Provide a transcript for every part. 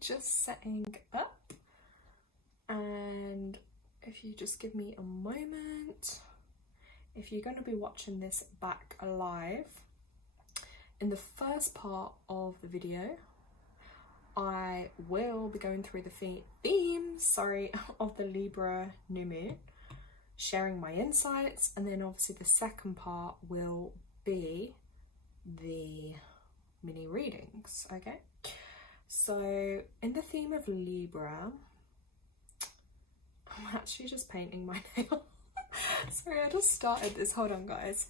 Just setting up, and if you just give me a moment, if you're going to be watching this back live, in the first part of the video I will be going through the themes of the Libra new moon, sharing my insights, and then obviously the second part will be the mini readings. Okay, so in the theme of Libra, I'm actually just painting my nail. Sorry, I just started this. Hold on, guys.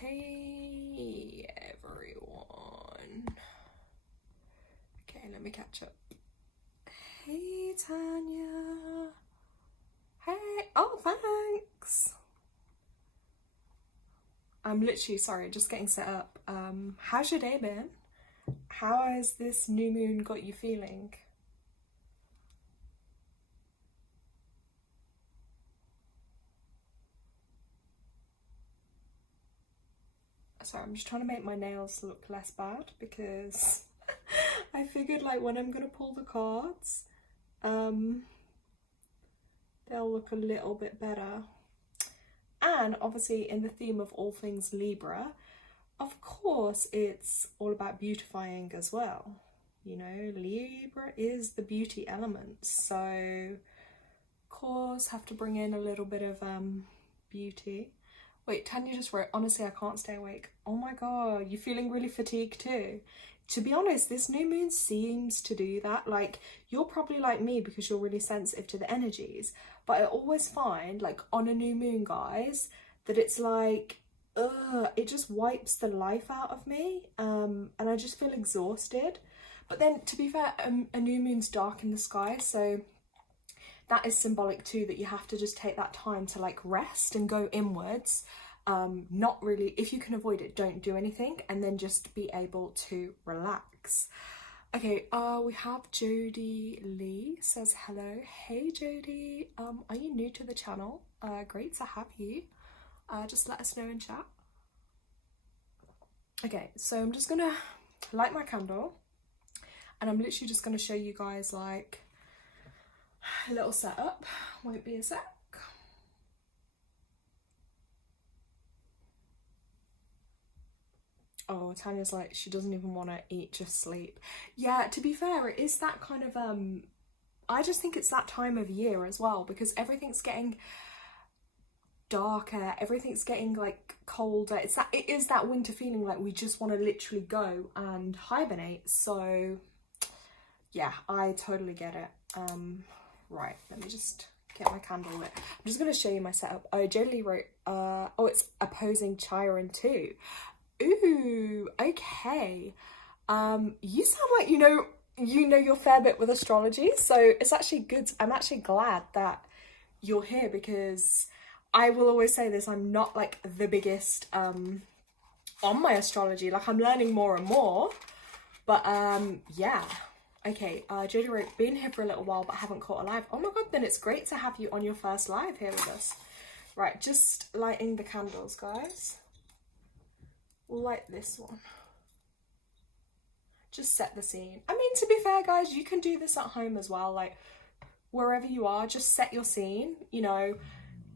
Hey, everyone. Okay, let me catch up. Hey, Tanya. Hey. Oh, thanks. I'm literally, sorry, just getting set up. How's your day been? How has this new moon got you feeling? Sorry, I'm just trying to make my nails look less bad because I figured like when I'm gonna pull the cards, they'll look a little bit better. And obviously in the theme of all things Libra, of course it's all about beautifying as well. You know, Libra is the beauty element, so of course have to bring in a little bit of beauty. Wait, Tanya just wrote, honestly, I can't stay awake. Oh my God, you feeling really fatigued too? To be honest, this new moon seems to do that. Like, you're probably like me because you're really sensitive to the energies. But I always find, like, on a new moon, guys, that it's like, it just wipes the life out of me. And I just feel exhausted. But then, to be fair, a new moon's dark in the sky, so that is symbolic too, that you have to just take that time to like rest and go inwards. Not really, if you can avoid it, don't do anything, and then just be able to relax. Okay, we have Jody Lee says hello. Hey Jody, are you new to the channel? Great to have you. Just let us know in chat. Okay, so I'm just gonna light my candle, and I'm literally just gonna show you guys like a little setup. Won't be a sec. Oh, Tanya's like, she doesn't even want to eat, just sleep. Yeah, to be fair, it is that kind of I just think it's that time of year as well, because everything's getting darker, everything's getting like colder. It is that winter feeling, like we just want to literally go and hibernate. So yeah, I totally get it. Right, let me just get my candle lit. I'm just going to show you my setup. Oh, Jodie wrote, oh, it's opposing Chiron too. Ooh, okay. You sound like you know your fair bit with astrology, so it's actually good. I'm actually glad that you're here, because I will always say this, I'm not like the biggest on my astrology. Like, I'm learning more and more, but yeah. Okay, Jodie wrote, been here for a little while but haven't caught a live. Oh my God, then it's great to have you on your first live here with us. Right, just lighting the candles, guys. We'll light this one. Just set the scene. I mean, to be fair, guys, you can do this at home as well. Like, wherever you are, just set your scene, you know,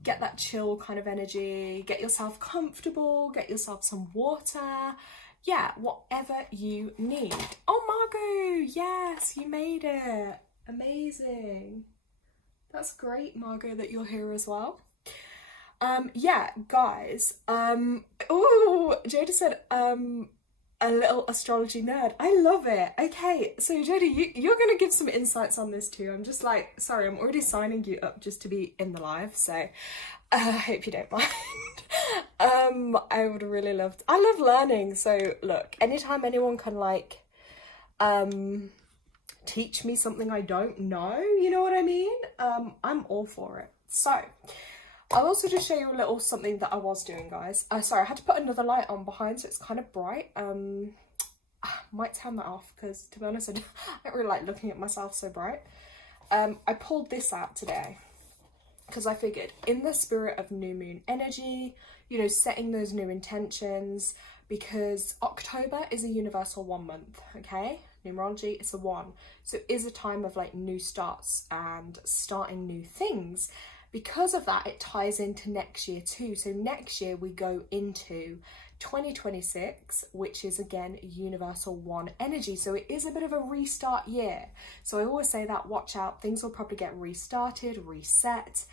get that chill kind of energy, get yourself comfortable, get yourself some water. Yeah, whatever you need. Oh, Margot, yes, you made it. Amazing. That's great, Margot, that you're here as well. Yeah, guys. Oh, Jodie said, a little astrology nerd. I love it. Okay, so Jodie, you're gonna give some insights on this too. I'm just like, sorry, I'm already signing you up just to be in the live, so I hope you don't mind. I would really love to, I love learning, so look, anytime anyone can like teach me something I don't know, you know what I mean, I'm all for it. So I'll also just show you a little something that I was doing, guys. Sorry, I had to put another light on behind, so it's kind of bright. Might turn that off, because to be honest, I don't really like looking at myself so bright. I pulled this out today because I figured, in the spirit of new moon energy, you know, setting those new intentions, because October is a universal 1 month, okay? numerology, it's a 1. So it is a time of like new starts and starting new things. Because of that, it ties into next year too. So next year we go into 2026, which is again universal 1 energy. So it is a bit of a restart year. So I always say that, watch out, things will probably get restarted, reset,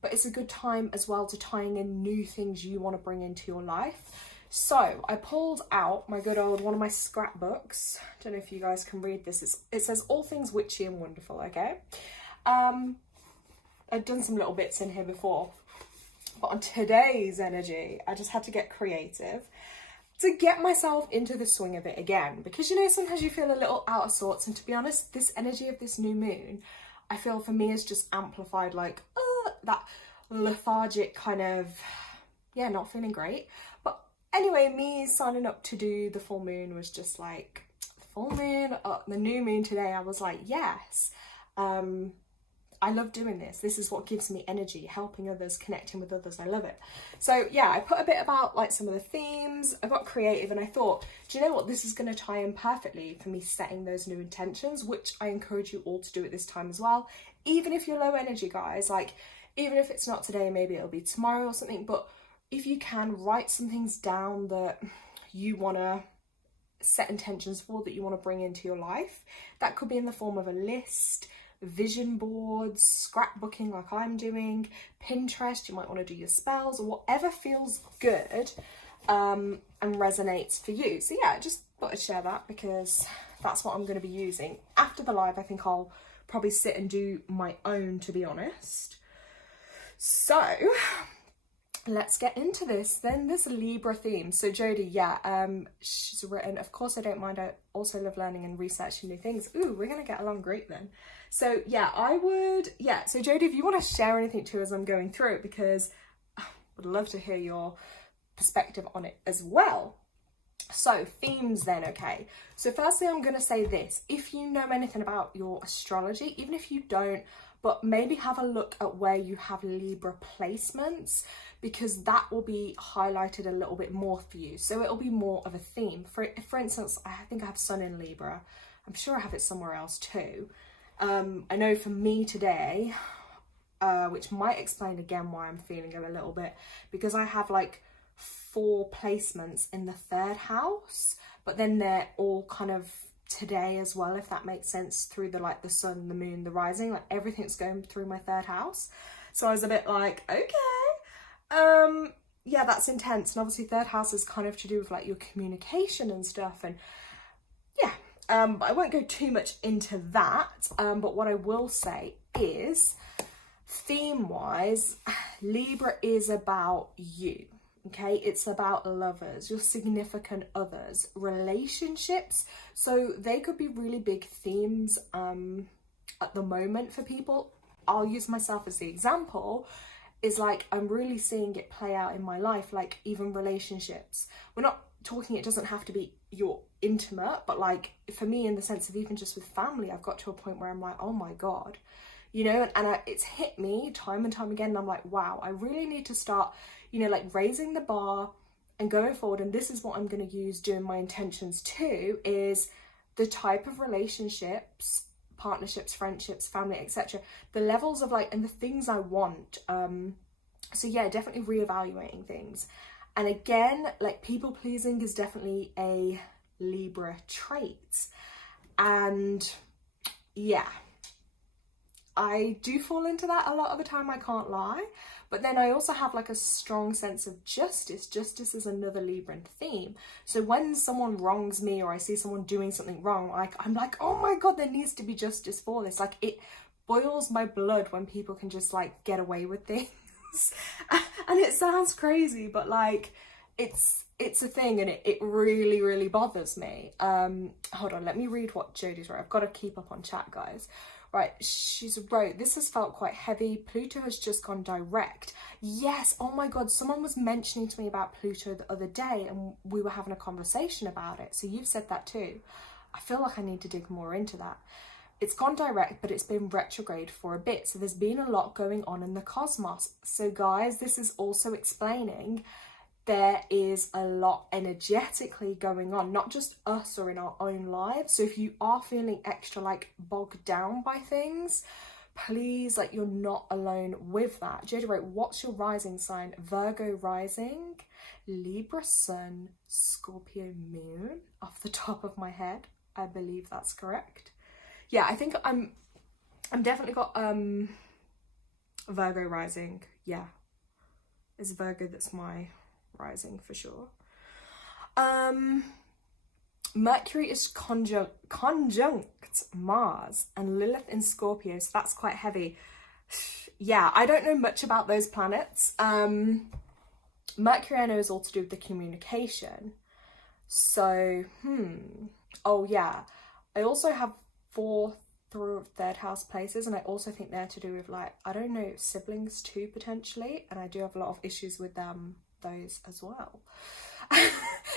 but it's a good time as well to tying in new things you want to bring into your life. So I pulled out my good old, one of my scrapbooks. Don't know if you guys can read this. It says all things witchy and wonderful, okay? I've done some little bits in here before, but on today's energy, I just had to get creative to get myself into the swing of it again. Because, you know, sometimes you feel a little out of sorts. And to be honest, this energy of this new moon, I feel for me is just amplified, like, that lethargic kind of, yeah, not feeling great. But anyway, me signing up to do the full moon was just like, the full moon, the new moon today, I was like, yes. I love doing this. This is what gives me energy, helping others, connecting with others. I love it. So yeah, I put a bit about like some of the themes. I got creative and I thought, do you know what? This is going to tie in perfectly for me setting those new intentions, which I encourage you all to do at this time as well. Even if you're low energy, guys, like even if it's not today, maybe it'll be tomorrow or something. But if you can, write some things down that you want to set intentions for, that you want to bring into your life. That could be in the form of a list, vision boards, scrapbooking like I'm doing, Pinterest, you might want to do your spells, or whatever feels good and resonates for you. So yeah, I just thought I'd share that because that's what I'm going to be using. After the live, I think I'll probably sit and do my own, to be honest. So let's get into this then. This Libra theme. So Jodie, yeah, she's written, of course I don't mind, I also love learning and researching new things. Ooh, we're gonna get along great then. So yeah, so Jodie, if you want to share anything to us, I'm going through it because I would love to hear your perspective on it as well. So themes then, okay. So firstly, I'm going to say this. If you know anything about your astrology, even if you don't, but maybe have a look at where you have Libra placements, because that will be highlighted a little bit more for you. So it'll be more of a theme. For instance, I think I have Sun in Libra. I'm sure I have it somewhere else too. I know for me today, which might explain again why I'm feeling it a little bit, because I have like 4 placements in the 3rd house, but then they're all kind of today as well, if that makes sense, through the like the sun, the moon, the rising, like everything's going through my 3rd house. So I was a bit like, okay, yeah, that's intense. And obviously 3rd house is kind of to do with like your communication and stuff, and yeah, but I won't go too much into that. But what I will say is, theme wise, Libra is about you. Okay, it's about lovers, your significant others, relationships. So they could be really big themes at the moment for people. I'll use myself as the example. Is like, I'm really seeing it play out in my life, like even relationships. We're not talking, it doesn't have to be your intimate, but like for me, in the sense of even just with family, I've got to a point where I'm like, oh my God, you know, and it's hit me time and time again. And I'm like, wow, I really need to start, you know, like raising the bar and going forward. And this is what I'm going to use during my intentions too, is the type of relationships, partnerships, friendships, family, etc., the levels of like, and the things I want. So yeah, definitely reevaluating things. And again, like people pleasing is definitely a Libra trait. And yeah, I do fall into that a lot of the time, I can't lie. But then I also have like a strong sense of justice. Justice is another Libran theme. So when someone wrongs me or I see someone doing something wrong, like I'm like, oh my God, there needs to be justice for this. Like it boils my blood when people can just like get away with things. And it sounds crazy, but like it's a thing, and it really, really bothers me. Hold on, let me read what Jodie's wrote. I've got to keep up on chat, guys. Right, she's wrote, this has felt quite heavy. Pluto has just gone direct. Yes, oh my God, someone was mentioning to me about Pluto the other day and we were having a conversation about it. So you've said that too. I feel like I need to dig more into that. It's gone direct, but it's been retrograde for a bit. So there's been a lot going on in the cosmos. So guys, this is also explaining there is a lot energetically going on, not just us or in our own lives. So if you are feeling extra like bogged down by things, please, like, you're not alone with that. Jodie wrote, what's your rising sign? Virgo rising, Libra sun, Scorpio moon, off the top of my head. I believe that's correct. Yeah, I think I'm definitely got Virgo rising. Yeah, it's Virgo that's my rising for sure. Mercury is conjunct Mars and Lilith in Scorpio, so that's quite heavy. Yeah, I don't know much about those planets. Mercury I know is all to do with the communication. So, oh yeah, I also have 4th through 3rd house places, and I also think they're to do with, like, I don't know, siblings too, potentially, and I do have a lot of issues with those as well.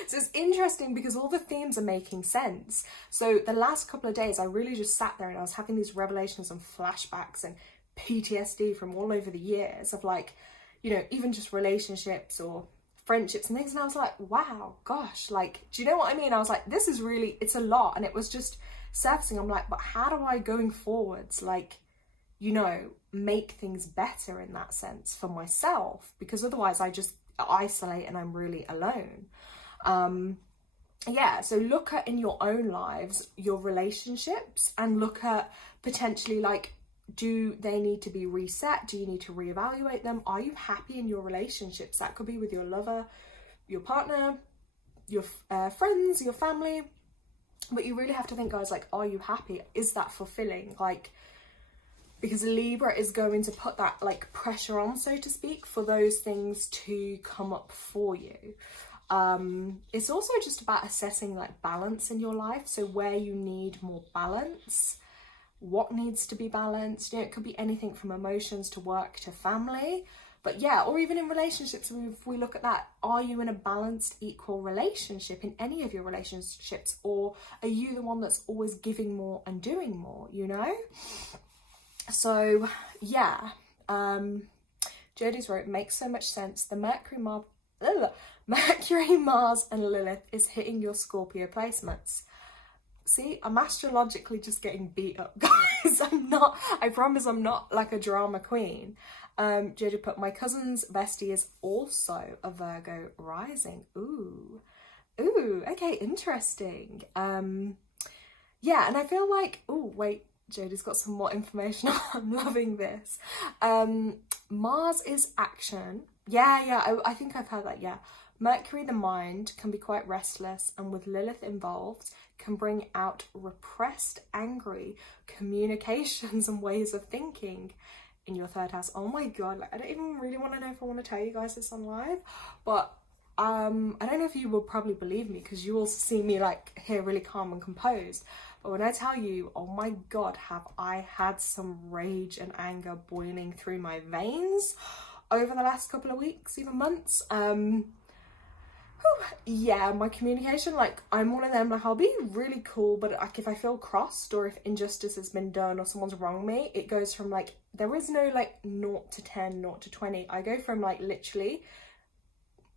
So it's interesting because all the themes are making sense. So the last couple of days I really just sat there and I was having these revelations and flashbacks and PTSD from all over the years of, like, you know, even just relationships or friendships and things, and I was like, wow, gosh, like, do you know what I mean? I was like, this is really, it's a lot, and it was just surfacing. I'm like, but how do I, going forwards, like, you know, make things better in that sense for myself? Because otherwise I just isolate and I'm really alone. Yeah, so look at in your own lives, your relationships, and look at potentially, like, do they need to be reset? Do you need to reevaluate them? Are you happy in your relationships? That could be with your lover, your partner, your friends, your family. But you really have to think, guys, like, are you happy? Is that fulfilling? Like, because Libra is going to put that, like, pressure on, so to speak, for those things to come up for you. It's also just about assessing, like, balance in your life. So where you need more balance, what needs to be balanced. You know, it could be anything from emotions to work to family. But yeah, or even in relationships, if we look at that, are you in a balanced, equal relationship in any of your relationships? Or are you the one that's always giving more and doing more, you know? So yeah, Jodie's wrote, makes so much sense. The Mercury, Mars and Lilith is hitting your Scorpio placements. See, I'm astrologically just getting beat up, guys. I promise I'm not like a drama queen. Jodie put, my cousin's bestie is also a Virgo rising. Ooh, okay, interesting. Yeah, and I feel like, oh wait, Jodie's got some more information. I'm loving this. Mars is action. Yeah, I think I've heard that, yeah. Mercury, the mind, can be quite restless, and with Lilith involved, can bring out repressed, angry communications and ways of thinking in your 3rd house. Oh my god, like, I don't even really want to know if I want to tell you guys this on live, but I don't know if you will probably believe me, because you will see me, like, here really calm and composed. But when I tell you, oh my god, have I had some rage and anger boiling through my veins over the last couple of weeks, even months. Yeah, my communication, like, I'm one of them, like, I'll be really cool, but, like, if I feel crossed or if injustice has been done or someone's wronged me, it goes from, like, there is no, like, 0 to 10, 0 to 20. I go from, like, literally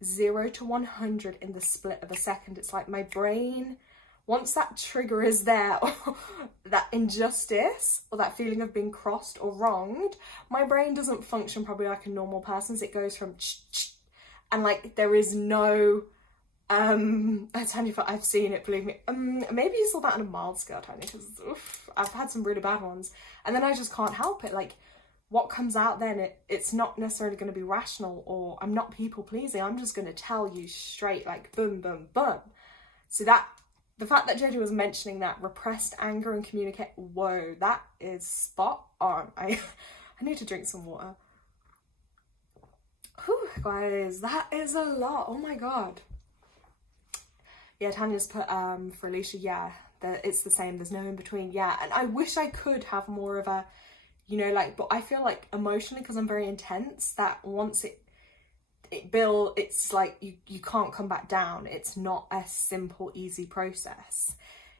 0 to 100 in the split of a second. It's like my brain, once that trigger is there, or that injustice or that feeling of being crossed or wronged, my brain doesn't function probably like a normal person's. It goes from and, like, there is no I tell you, I've seen it, believe me. Maybe you saw that on a mild scale, Tanya, because I've had some really bad ones, and then I just can't help it. Like, what comes out then, it's not necessarily going to be rational, or I'm not people pleasing. I'm just going to tell you straight, like, boom, boom, boom. So that, the fact that Jodie was mentioning that repressed anger and communicate, whoa, that is spot on. I need to drink some water. Whew, guys, that is a lot. Oh my god. Yeah, Tanya's put, for Alicia, yeah, it's the same. There's no in between. Yeah, and I wish I could have more of a, you know, like, but I feel like emotionally, because I'm very intense, that once it's like you can't come back down. It's not a simple, easy process.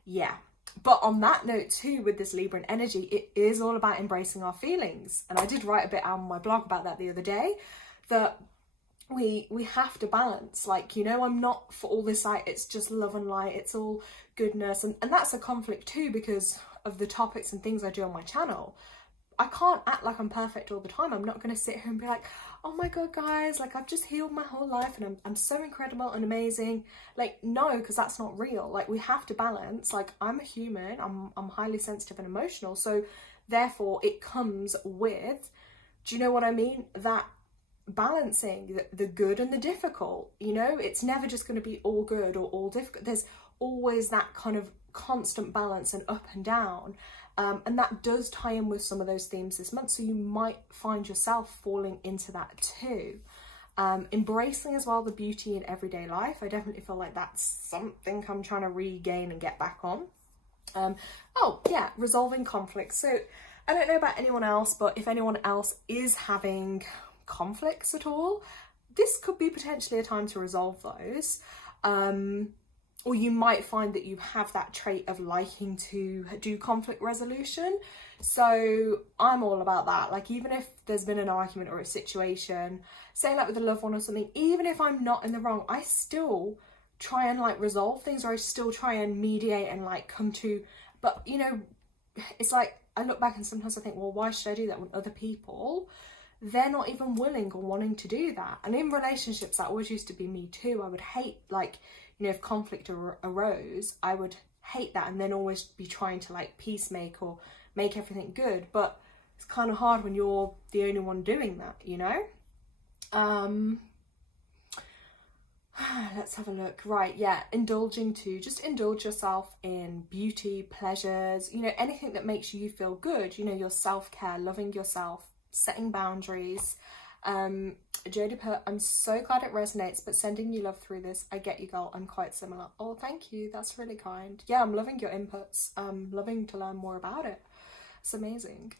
Yeah. But on that note too, with this Libran energy, it is all about embracing our feelings. And I did write a bit on my blog about that the other day, that we have to balance, like, you know, I'm not for all this like it's just love and light, it's all goodness, and that's a conflict too because of the topics and things I do on my channel. I can't act like I'm perfect all the time. I'm not going to sit here and be like, oh my god guys, like I've just healed my whole life and I'm so incredible and amazing. Like, no, because that's not real. Like, we have to balance. Like, I'm a human, I'm highly sensitive and emotional, so therefore it comes with, do you know what I mean, that balancing the good and the difficult. You know, it's never just going to be all good or all difficult. There's always that kind of constant balance and up and down, and that does tie in with some of those themes this month, so you might find yourself falling into that too. Embracing as well the beauty in everyday life. I definitely feel like that's something I'm trying to regain and get back on. Oh yeah, resolving conflicts. So I don't know about anyone else, but if anyone else is having conflicts at all, this could be potentially a time to resolve those. Or you might find that you have that trait of liking to do conflict resolution. So I'm all about that. Like, even if there's been an argument or a situation, say like with a loved one or something, even if I'm not in the wrong, I still try and like resolve things, or I still try and mediate and like come to, but you know, it's like I look back and sometimes I think, well, why should I do that when other people, they're not even willing or wanting to do that? And in relationships, that always used to be me too. I would hate, like, you know, if conflict arose, I would hate that and then always be trying to like peacemake or make everything good. But it's kind of hard when you're the only one doing that, you know? Let's have a look. Right, yeah, indulging too. Just indulge yourself in beauty, pleasures, you know, anything that makes you feel good, you know, your self-care, loving yourself, setting boundaries. Jodie put, I'm so glad it resonates, but sending you love through this. I get you, girl. I'm quite similar. Oh, thank you. That's really kind. Yeah, I'm loving your inputs. Loving to learn more about it. It's amazing.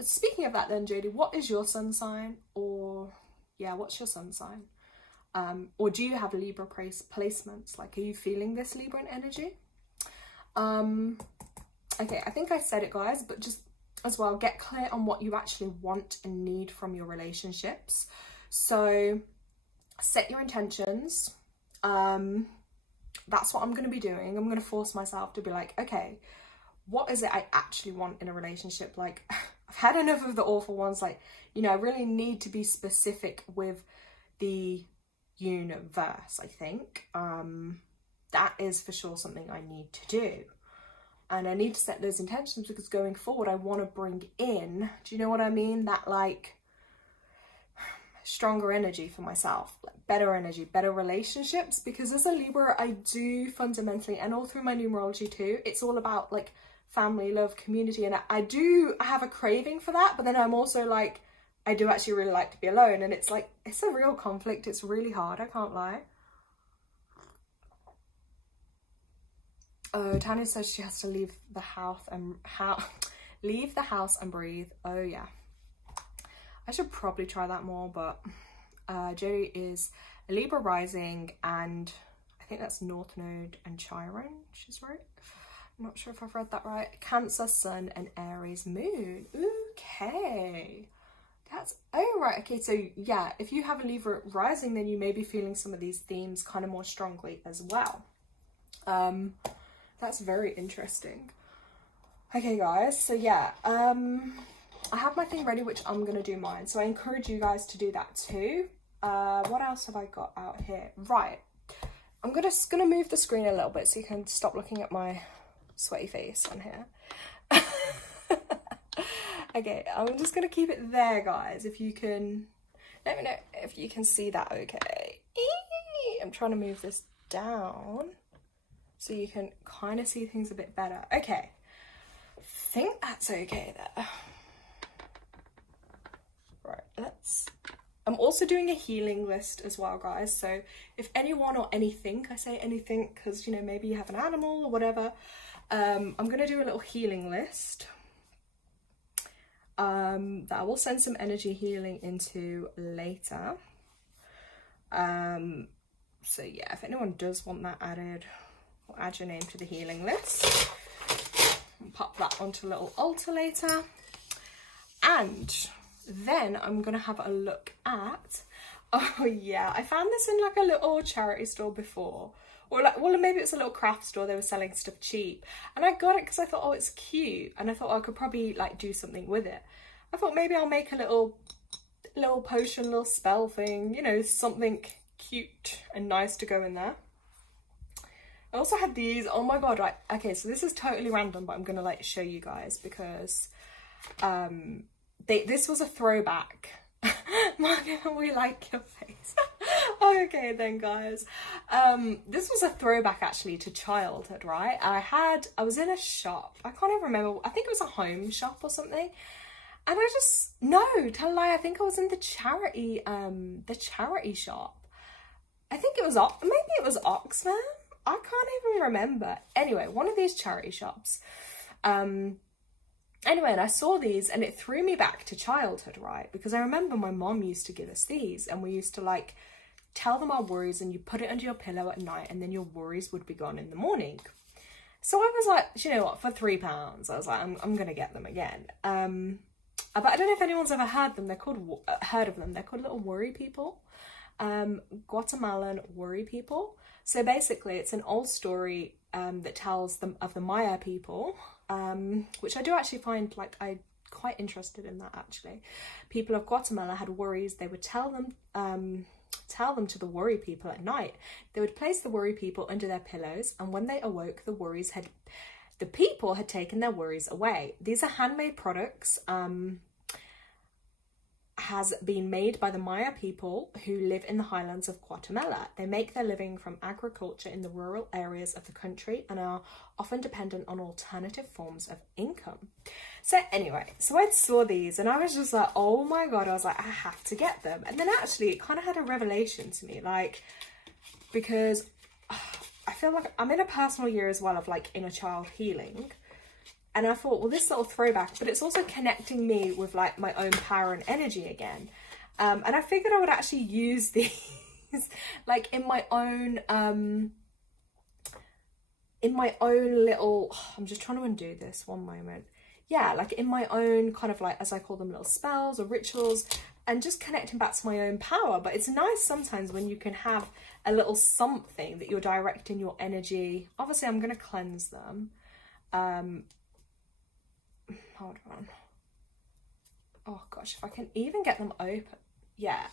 Speaking of that then, Jodie, what is your sun sign? Or, yeah, what's your sun sign? Or do you have Libra placements? Like, are you feeling this Libran energy? Okay, I think I said it, guys, but just as well, get clear on what you actually want and need from your relationships. So set your intentions. That's what I'm going to be doing. I'm going to force myself to be like, okay, what is it I actually want in a relationship? Like, I've had enough of the awful ones. Like, you know, I really need to be specific with the universe, I think. That is for sure something I need to do. And I need to set those intentions because going forward, I want to bring in, do you know what I mean? That like stronger energy for myself, like better energy, better relationships. Because as a Libra, I do fundamentally, and all through my numerology too, it's all about like family, love, community. And I have a craving for that. But then I'm also like, I do actually really like to be alone. And it's like, it's a real conflict. It's really hard. I can't lie. Oh, Tanya says she has to leave the house and leave the house and breathe. Oh yeah, I should probably try that more. But Jodie is a Libra rising, and I think that's North Node and Chiron. She's right. I'm not sure if I've read that right. Cancer, Sun, and Aries Moon. Okay, that's oh right. Okay, so yeah, if you have a Libra rising, then you may be feeling some of these themes kind of more strongly as well. That's very interesting. Okay, guys, so yeah, I have my thing ready, which I'm going to do mine. So I encourage you guys to do that too. What else have I got out here? Right, I'm just going to move the screen a little bit so you can stop looking at my sweaty face on here. Okay, I'm just going to keep it there, guys. If you can, let me know if you can see that okay. I'm trying to move this down so you can kind of see things a bit better. Okay, I think that's okay there. Right, I'm also doing a healing list as well, guys. So if anyone or anything, I say anything because, you know, maybe you have an animal or whatever, I'm going to do a little healing list that I will send some energy healing into later. So yeah, if anyone does want that added, I'll add your name to the healing list and pop that onto a little altar later. And then I'm going to have a look at, Oh yeah, I found this in like a little charity store before. Or like, well, maybe it was a little craft store, they were selling stuff cheap. And I got it because I thought, oh, it's cute. And I thought, oh, I could probably like do something with it. I thought maybe I'll make a little potion, little spell thing, you know, something cute and nice to go in there. I also had these, oh my god, right, okay, so this is totally random, but I'm gonna like show you guys because this was a throwback. We like your face. Okay then, guys. This was a throwback actually to childhood, right? I was in a shop. I can't even remember. I think it was a home shop or something. And tell a lie. I think I was in the charity shop. I think it was maybe it was Oxfam. I can't even remember. Anyway, one of these charity shops. Anyway, and I saw these and it threw me back to childhood, right? Because I remember my mom used to give us these and we used to like tell them our worries and you put it under your pillow at night and then your worries would be gone in the morning. So I was like, you know what, for £3, I was like, I'm going to get them again. But I don't know if anyone's ever heard them. They're called little worry people. Guatemalan worry people. So basically it's an old story that tells them of the Maya people, which I do actually find like I'm quite interested in that actually. People of Guatemala had worries. They would tell them to the worry people at night. They would place the worry people under their pillows, and when they awoke, the people had taken their worries away. These are handmade products. Has been made by the Maya people who live in the highlands of Guatemala. They make their living from agriculture in the rural areas of the country and are often dependent on alternative forms of income. So anyway, so I saw these and I was just like, oh my god, I was like, I have to get them. And then actually it kind of had a revelation to me, like, because I feel like I'm in a personal year as well of like inner child healing. And I thought, well, this little throwback, but it's also connecting me with like my own power and energy again. And I figured I would actually use these like in my own little, I'm just trying to undo this one moment. Yeah, like in my own kind of like, as I call them, little spells or rituals, and just connecting back to my own power. But it's nice sometimes when you can have a little something that you're directing your energy. Obviously, I'm going to cleanse them. Hold on. Oh gosh, if I can even get them open. Yeah,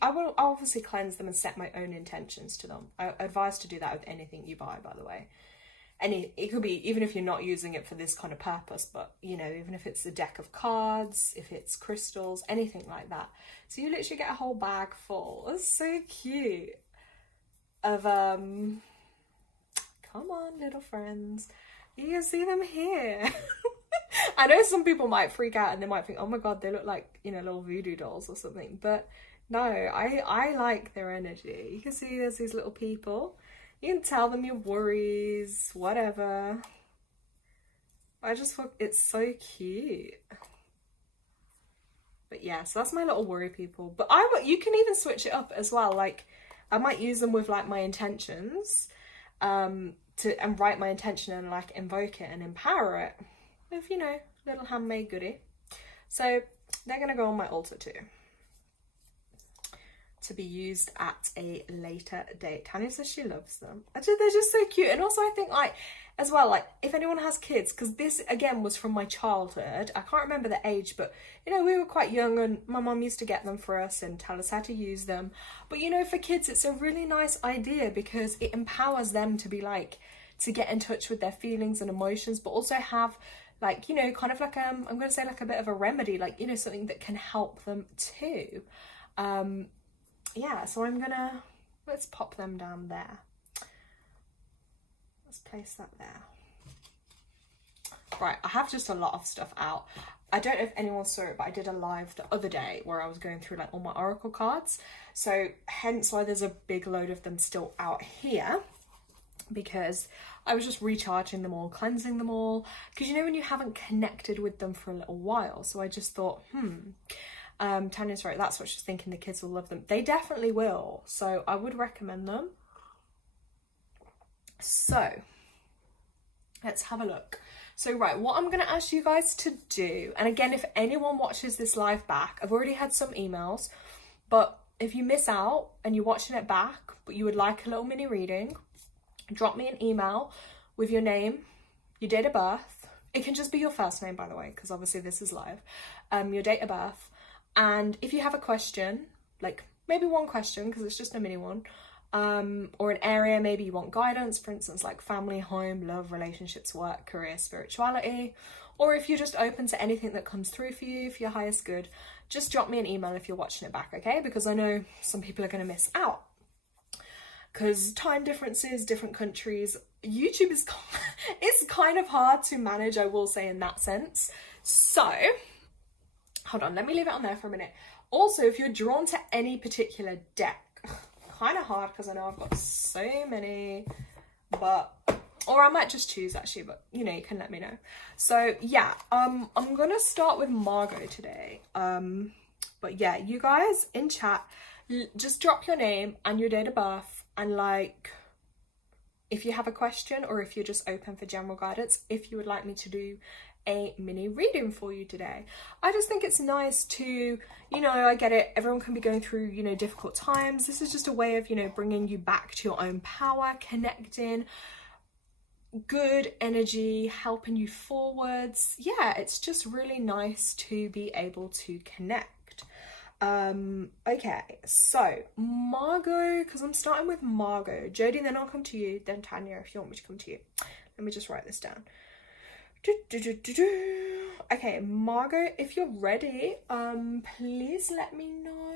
I will obviously cleanse them and set my own intentions to them. I advise to do that with anything you buy, by the way. It could be, even if you're not using it for this kind of purpose, but you know, even if it's a deck of cards, if it's crystals, anything like that. So you literally get a whole bag full. It's so cute. Of come on, little friends. You can see them here. I know some people might freak out and they might think, oh my god, they look like, you know, little voodoo dolls or something. But no, I like their energy. You can see there's these little people. You can tell them your worries, whatever. I just thought it's so cute. But yeah, so that's my little worry people. But you can even switch it up as well. Like I might use them with like my intentions, and write my intention and like invoke it and empower it with, you know, little handmade goodie. So they're gonna go on my altar too, to be used at a later date. Tanya says she loves them. Actually, they're just so cute. And also I think like, as well, like if anyone has kids, because this again was from my childhood, I can't remember the age, but you know, we were quite young and my mum used to get them for us and tell us how to use them. But you know, for kids, it's a really nice idea because it empowers them to be like, to get in touch with their feelings and emotions, but also have like, you know, kind of like, I'm going to say like a bit of a remedy, like, you know, something that can help them too. Yeah, so let's pop them down there. Let's place that there. Right, I have just a lot of stuff out. I don't know if anyone saw it, but I did a live the other day where I was going through like all my oracle cards. So hence why there's a big load of them still out here, because I was just recharging them all, cleansing them all. Because you know when you haven't connected with them for a little while. So I just thought, Tanya's right, that's what she's thinking, the kids will love them. They definitely will. So I would recommend them. So let's have a look. So right, what I'm going to ask you guys to do, and again, if anyone watches this live back, I've already had some emails, but if you miss out and you're watching it back, but you would like a little mini reading, drop me an email with your name, your date of birth. It can just be your first name, by the way, because obviously this is live. Your date of birth. And if you have a question, like maybe one question, because it's just a mini one, or an area maybe you want guidance, for instance, like family, home, love, relationships, work, career, spirituality, or if you're just open to anything that comes through for you, for your highest good, just drop me an email if you're watching it back, okay? Because I know some people are going to miss out. Because time differences, different countries, YouTube is it's kind of hard to manage, I will say, in that sense. So, hold on, let me leave it on there for a minute. Also, if you're drawn to any particular deck, kind of hard because I know I've got so many, but, or I might just choose actually, but you know, you can let me know. So yeah, I'm gonna start with Margot today. But yeah, you guys in chat, just drop your name and your date of birth, and like, if you have a question or if you're just open for general guidance, if you would like me to do a mini reading for you today. I just think it's nice to, you know, I get it, everyone can be going through, you know, difficult times. This is just a way of, you know, bringing you back to your own power, connecting, good energy, helping you forwards. Yeah, it's just really nice to be able to connect. Okay, so Margot, because I'm starting with Margot. Jodie, then I'll come to you, then Tanya if you want me to come to you. Let me just write this down. Okay, Margot, if you're ready, please let me know,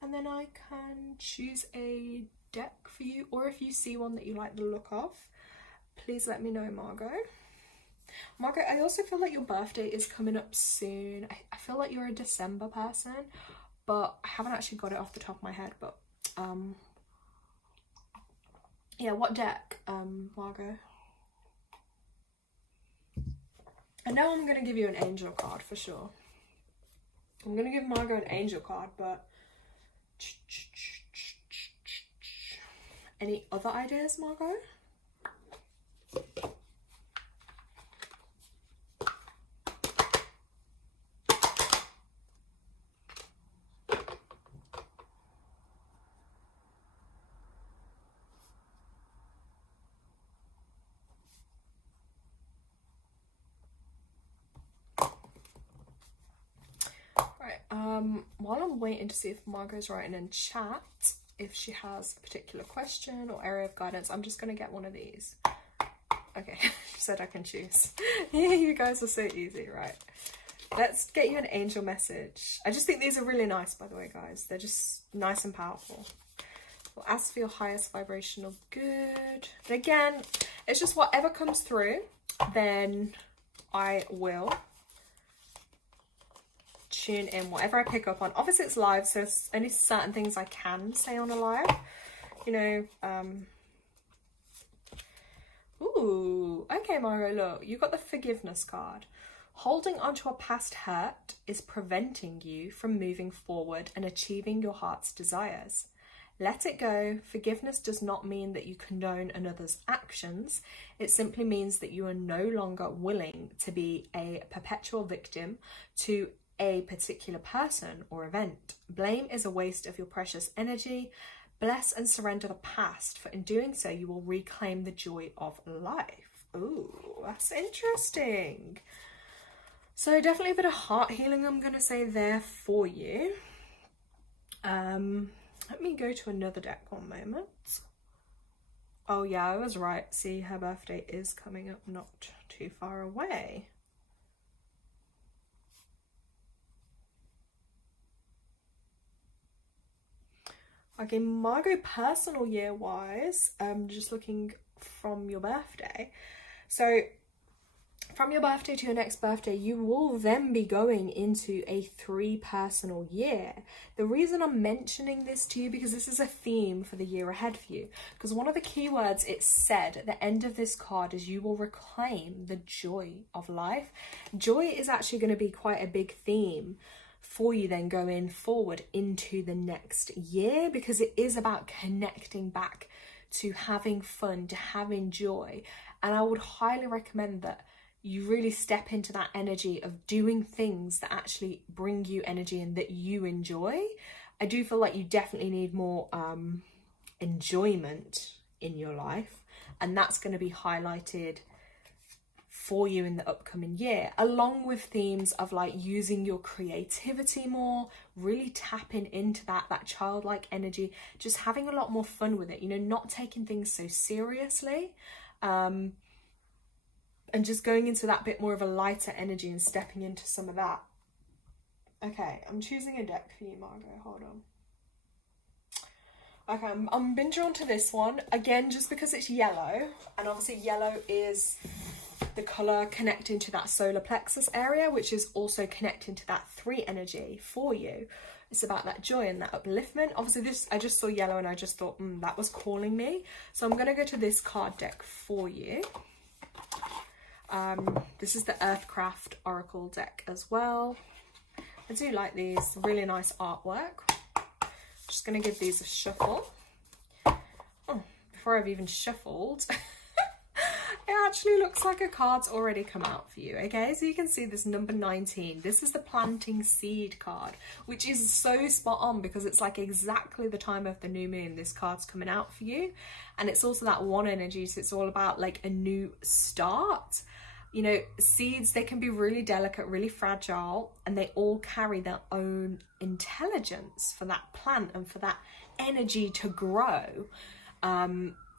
and then I can choose a deck for you, or if you see one that you like the look of, please let me know, Margot. Margot, I also feel like your birthday is coming up soon. I feel like you're a December person, but I haven't actually got it off the top of my head, but yeah, what deck, Margot? I know I'm going to give you an angel card for sure. I'm going to give Margot an angel card, but any other ideas, Margot? While I'm waiting to see if Margot's writing in chat, if she has a particular question or area of guidance, I'm just going to get one of these. Okay, she said I can choose. Yeah, you guys are so easy, right? Let's get you an angel message. I just think these are really nice, by the way, guys. They're just nice and powerful. We'll ask for your highest vibrational good. And again, it's just whatever comes through, then I will tune in whatever I pick up on. Obviously it's live, so there's only certain things I can say on a live, you know. Ooh, okay, Margot, look, you got the forgiveness card. Holding onto a past hurt is preventing you from moving forward and achieving your heart's desires. Let it go. Forgiveness does not mean that you condone another's actions. It simply means that you are no longer willing to be a perpetual victim to a particular person or event. Blame is a waste of your precious energy. Bless and surrender the past, for in doing so you will reclaim the joy of life. Ooh, that's interesting. So definitely a bit of heart healing, I'm going to say, there for you. Let me go to another deck one moment. Oh yeah, I was right. See, her birthday is coming up not too far away. Okay, Margot, personal year wise, just looking from your birthday. So from your birthday to your next birthday, you will then be going into a 3 personal year. The reason I'm mentioning this to you, because this is a theme for the year ahead for you. Because one of the keywords it said at the end of this card is you will reclaim the joy of life. Joy is actually going to be quite a big theme for you then going forward into the next year, because it is about connecting back to having fun, to having joy. And I would highly recommend that you really step into that energy of doing things that actually bring you energy and that you enjoy. I do feel like you definitely need more enjoyment in your life, and that's going to be highlighted for you in the upcoming year, along with themes of like using your creativity more, really tapping into that childlike energy, just having a lot more fun with it, you know, not taking things so seriously, and just going into that bit more of a lighter energy and stepping into some of that. Okay, I'm choosing a deck for you, Margot. Hold on. Okay, I'm been drawn to this one again just because it's yellow, and obviously yellow is the colour connecting to that solar plexus area, which is also connecting to that 3 energy for you. It's about that joy and that upliftment. Obviously this, I just saw yellow and I just thought that was calling me, so I'm going to go to this card deck for you. This is the Earthcraft Oracle deck as well. I do like these, really nice artwork. Just going to give these a shuffle. Oh, before I've even shuffled, it actually looks like a card's already come out for you. Okay, so you can see this number 19. This is the planting seed card, which is so spot on because it's like exactly the time of the new moon this card's coming out for you. And it's also that 1 energy, so it's all about like a new start. You know, seeds, they can be really delicate, really fragile, and they all carry their own intelligence for that plant and for that energy to grow.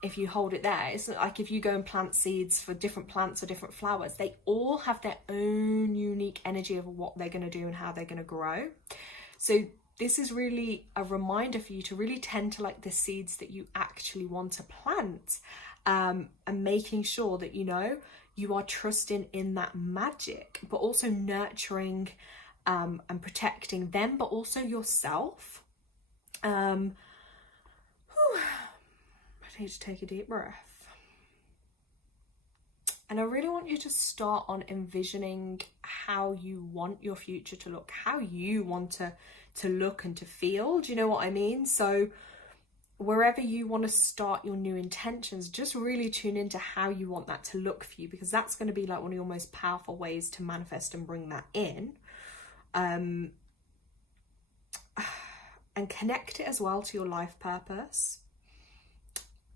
If you hold it there, it's like if you go and plant seeds for different plants or different flowers, they all have their own unique energy of what they're going to do and how they're going to grow. So this is really a reminder for you to really tend to like the seeds that you actually want to plant, and making sure that, you know, you are trusting in that magic, but also nurturing and protecting them, but also yourself. I need to take a deep breath. And I really want you to start on envisioning how you want your future to look, how you want to look and to feel. Do you know what I mean? So wherever you want to start your new intentions, just really tune into how you want that to look for you, because that's going to be like one of your most powerful ways to manifest and bring that in. And connect it as well to your life purpose,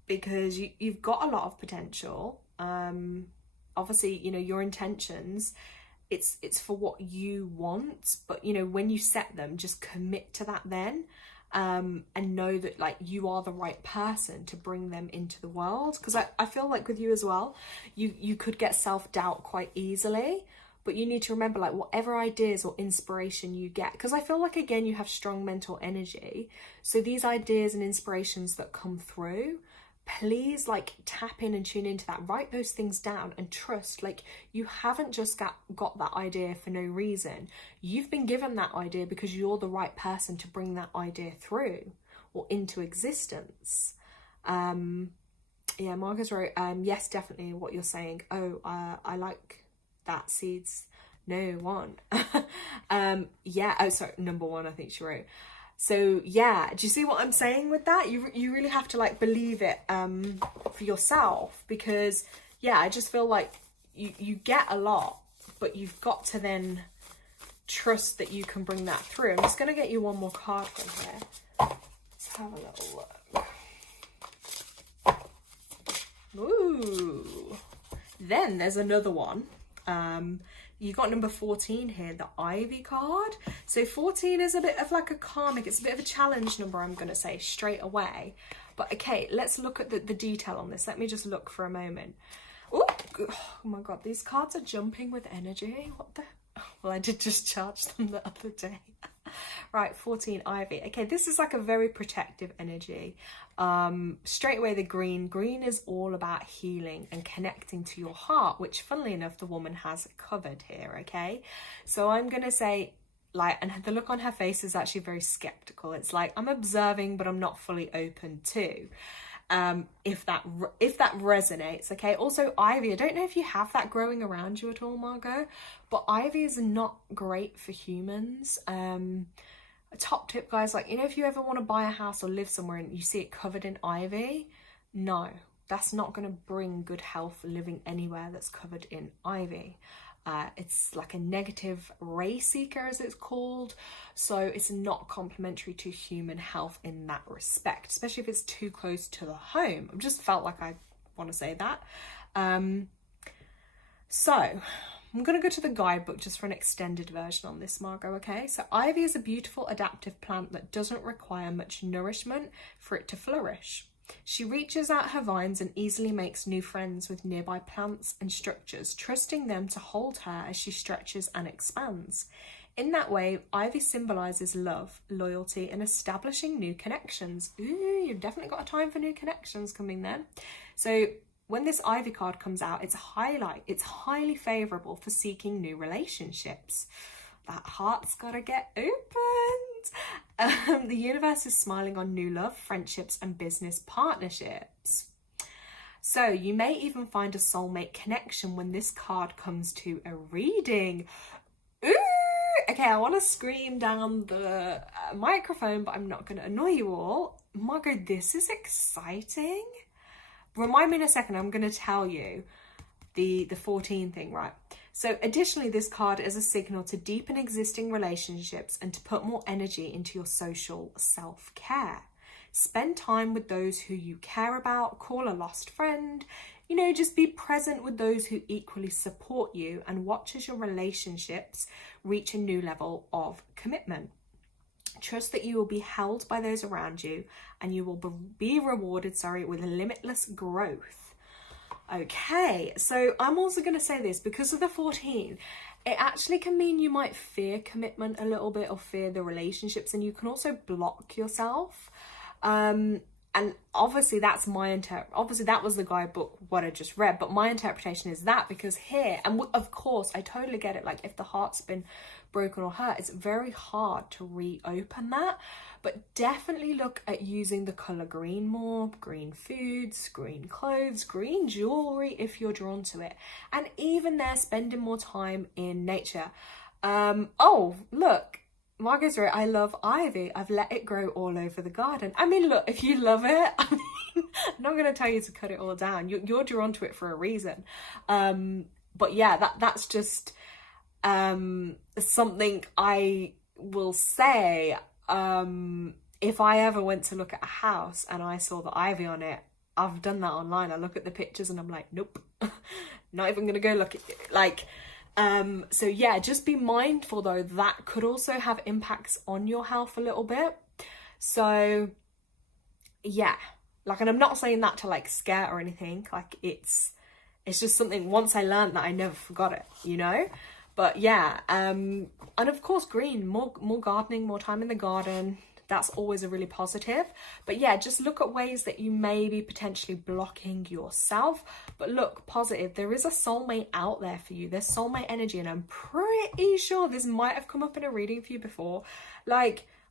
because you've got a lot of potential. Obviously, you know, your intentions, it's for what you want, but you know, when you set them, just commit to that then. And know that like you are the right person to bring them into the world, because I feel like with you as well, you could get self-doubt quite easily, but you need to remember like whatever ideas or inspiration you get, because I feel like again you have strong mental energy, so these ideas and inspirations that come through, please like tap in and tune into that, write those things down and trust like you haven't just got that idea for no reason. You've been given that idea because you're the right person to bring that idea through or into existence. Yeah, Marcus wrote, yes, definitely what you're saying. Oh, I like that, seeds. No one. Yeah, oh sorry, number 1 I think she wrote. So yeah, do you see what I'm saying with that? You really have to like believe it for yourself, because yeah, I just feel like you get a lot, but you've got to then trust that you can bring that through. I'm just going to get you one more card from here. Let's have a little look. Ooh. Then there's another one. You got number 14 here, the Ivy card. So 14 is a bit of like a karmic, it's a bit of a challenge number, I'm going to say straight away. But okay, let's look at the detail on this. Let me just look for a moment. Ooh, oh my God, these cards are jumping with energy. What the? Well, I did just charge them the other day. Right, 14, Ivy. Okay, this is like a very protective energy. Straight away, the green is all about healing and connecting to your heart, which funnily enough the woman has covered here. Okay, so I'm gonna say like, and the look on her face is actually very skeptical. It's like, I'm observing but I'm not fully open to. If that resonates. Okay, also ivy, I don't know if you have that growing around you at all, Margot, but ivy is not great for humans. A top tip, guys, like, you know, if you ever want to buy a house or live somewhere and you see it covered in ivy, no, that's not going to bring good health living anywhere that's covered in ivy. It's like a negative ray seeker, as it's called. So it's not complementary to human health in that respect, especially if it's too close to the home. I just felt like I want to say that. So I'm going to go to the guidebook just for an extended version on this, Margot, okay? So ivy is a beautiful adaptive plant that doesn't require much nourishment for it to flourish. She reaches out her vines and easily makes new friends with nearby plants and structures, trusting them to hold her as she stretches and expands. In that way, ivy symbolises love, loyalty, and establishing new connections. Ooh, you've definitely got a time for new connections coming then. So when this ivy card comes out, it's highly favourable for seeking new relationships. That heart's got to get opened. The universe is smiling on new love, friendships, and business partnerships. So you may even find a soulmate connection when this card comes to a reading. Ooh! Okay, I want to scream down the microphone, but I'm not going to annoy you all. Margot, this is exciting. Remind me in a second, I'm going to tell you the 14 thing, right? So additionally, this card is a signal to deepen existing relationships and to put more energy into your social self-care. Spend time with those who you care about, call a lost friend, just be present with those who equally support you, and watch as your relationships reach a new level of commitment. Trust that you will be held by those around you and you will be rewarded, with limitless growth. Okay, so I'm also going to say this, because of the 14, it actually can mean you might fear commitment a little bit or fear the relationships, and you can also block yourself. And obviously that's obviously that was the guidebook, what I just read, but my interpretation is that because here, and of course I totally get it, like if the heart's been broken or hurt, it's very hard to reopen that. But definitely look at using the colour green more, green foods, green clothes, green jewellery if you're drawn to it. And even there, spending more time in nature. Oh, look, Margot's right, I love ivy. I've let it grow all over the garden. I mean, look, if you love it, I'm not going to tell you to cut it all down. You're drawn to it for a reason. But yeah, that's just something I will say. If I ever went to look at a house and I saw the ivy on it, I've done that online. I look at the pictures and I'm like, nope, not even gonna go look at it. So yeah, just be mindful though, that could also have impacts on your health a little bit. So yeah, and I'm not saying that to scare or anything, it's just something, once I learned that, I never forgot it, But yeah, and of course green, more gardening, more time in the garden, that's always a really positive. But yeah, just look at ways that you may be potentially blocking yourself. But look positive, there is a soulmate out there for you. There's soulmate energy, and I'm pretty sure this might have come up in a reading for you before.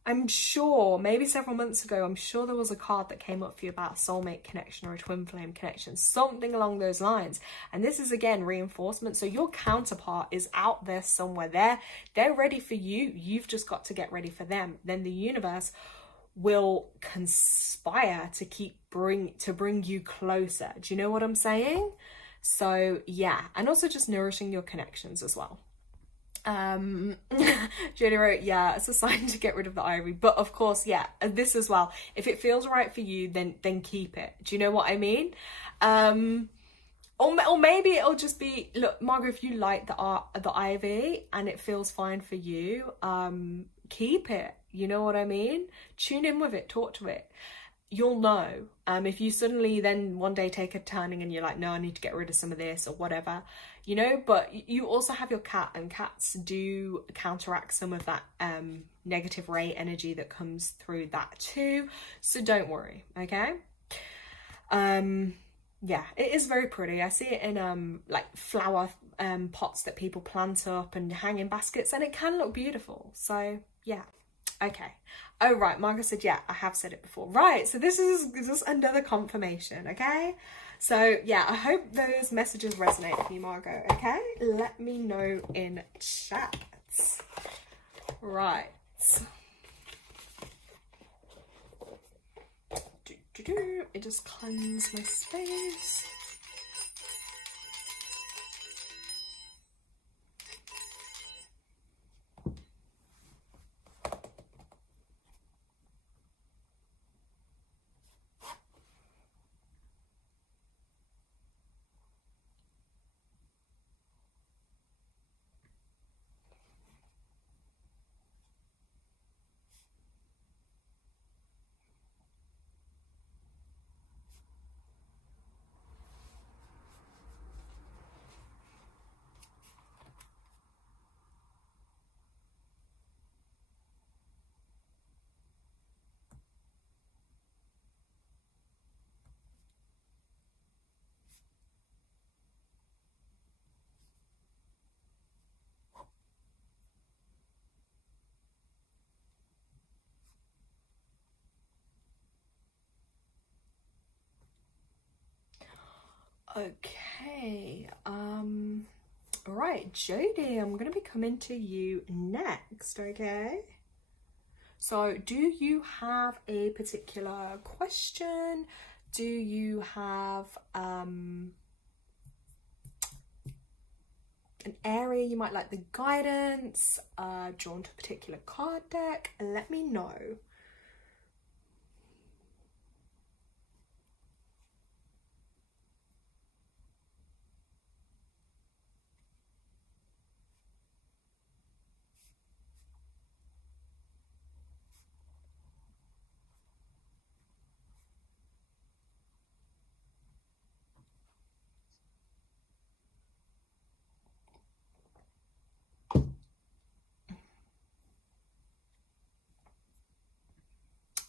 I'm sure, maybe several months ago, I'm sure there was a card that came up for you about a soulmate connection or a twin flame connection, something along those lines. And this is, again, reinforcement. So your counterpart is out there somewhere. They're ready for you. You've just got to get ready for them. Then the universe will conspire to bring you closer. Do you know what I'm saying? So yeah, and also just nourishing your connections as well. Jenny wrote, yeah, it's a sign to get rid of the ivy, but of course, yeah, this as well, if it feels right for you, then keep it. Do you know what I mean? Or maybe it'll just be, look, Margot, if you like the ivy and it feels fine for you, keep it. You know what I mean? Tune in with it, talk to it. You'll know. If you suddenly then one day take a turning and you're like, no, I need to get rid of some of this or whatever, but you also have your cat, and cats do counteract some of that negative ray energy that comes through that too. So don't worry, okay? Yeah, it is very pretty. I see it in flower pots that people plant up and hang in baskets, and it can look beautiful. So yeah. Okay. Oh, right. Margot said, yeah, I have said it before. Right. So this is just another confirmation. Okay. So yeah, I hope those messages resonate with you, Margot. Okay. Let me know in chat. Right. It just cleanse my space. Okay, right, Jodie, I'm gonna be coming to you next, okay? So, do you have a particular question? Do you have an area you might like the guidance? Drawn to a particular card deck? Let me know.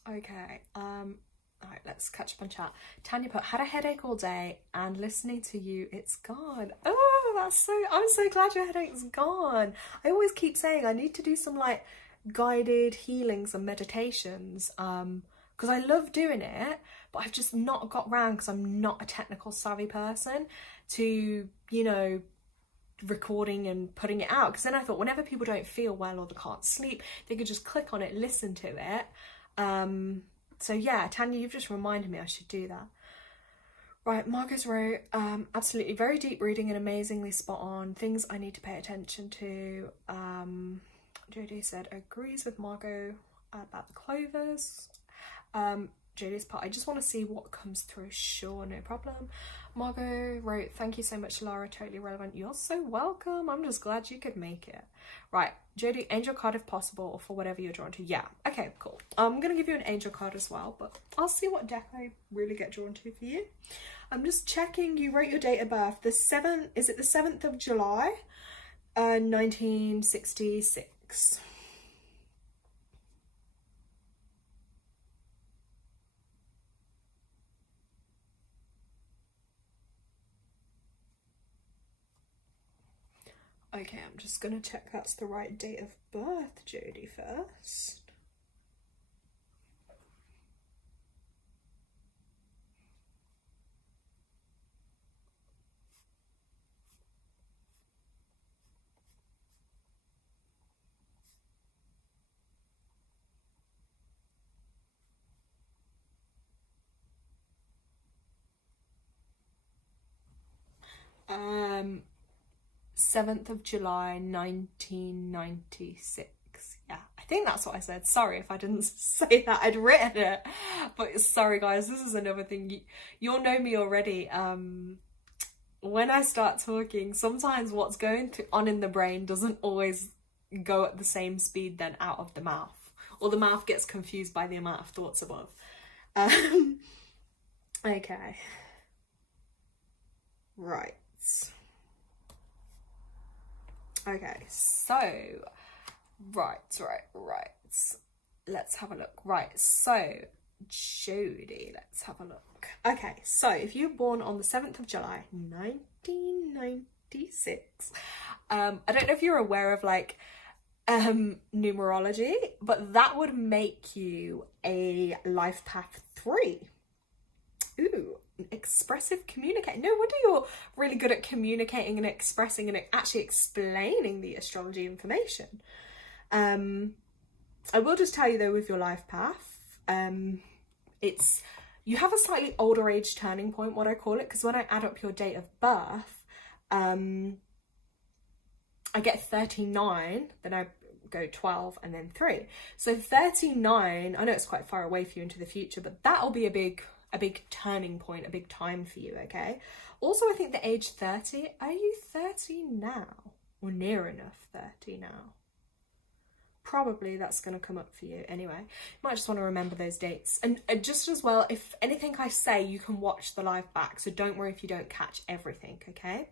Okay, alright, let's catch up on chat. Tanya put, had a headache all day and listening to you, it's gone. Oh, I'm so glad your headache's gone. I always keep saying I need to do some like guided healings and meditations, because I love doing it, but I've just not got round, because I'm not a technical savvy person, to, you know, recording and putting it out. Because then I thought whenever people don't feel well or they can't sleep, they could just click on it, listen to it. So yeah, Tanya, you've just reminded me I should do that. Right, Margot's wrote, absolutely very deep reading and amazingly spot on. Things I need to pay attention to. Jodie said agrees with Margot about the clovers. Jodie's part, I just want to see what comes through. Sure, no problem. Margot wrote, thank you so much, Lara, totally relevant. You're so welcome. I'm just glad you could make it. Right, Jodie, angel card if possible, or for whatever you're drawn to. Yeah, okay, cool. I'm gonna give you an angel card as well, but I'll see what deck I really get drawn to for you. I'm just checking, you wrote your date of birth, the 7th, is it the 7th of July, 1966. Okay, I'm just gonna check that's the right date of birth, Jodie, first. Um, 7th of July 1996. Yeah, I think that's what I said. Sorry if I didn't say that. I'd written it, but sorry guys, this is another thing. You'll know me already. When I start talking, sometimes what's going on in the brain doesn't always go at the same speed then out of the mouth, or the mouth gets confused by the amount of thoughts above. Okay, right. Okay, so right. Let's have a look. Right, so Jodie, let's have a look. Okay, so if you were born on the 7th of July 1996, I don't know if you're aware of like numerology, but that would make you a life path 3. Ooh, expressive communicator. No wonder you're really good at communicating and expressing and actually explaining the astrology information. I will just tell you though, with your life path, it's, you have a slightly older age turning point, what I call it, because when I add up your date of birth, I get 39, then I go 12 and then 3. So 39, I know it's quite far away for you into the future, but that'll be a big turning point, a big time for you, okay? Also, I think the age 30, are you 30 now? Or near enough 30 now? Probably that's going to come up for you anyway. You might just want to remember those dates. And just as well, if anything I say, you can watch the live back, so don't worry if you don't catch everything, okay?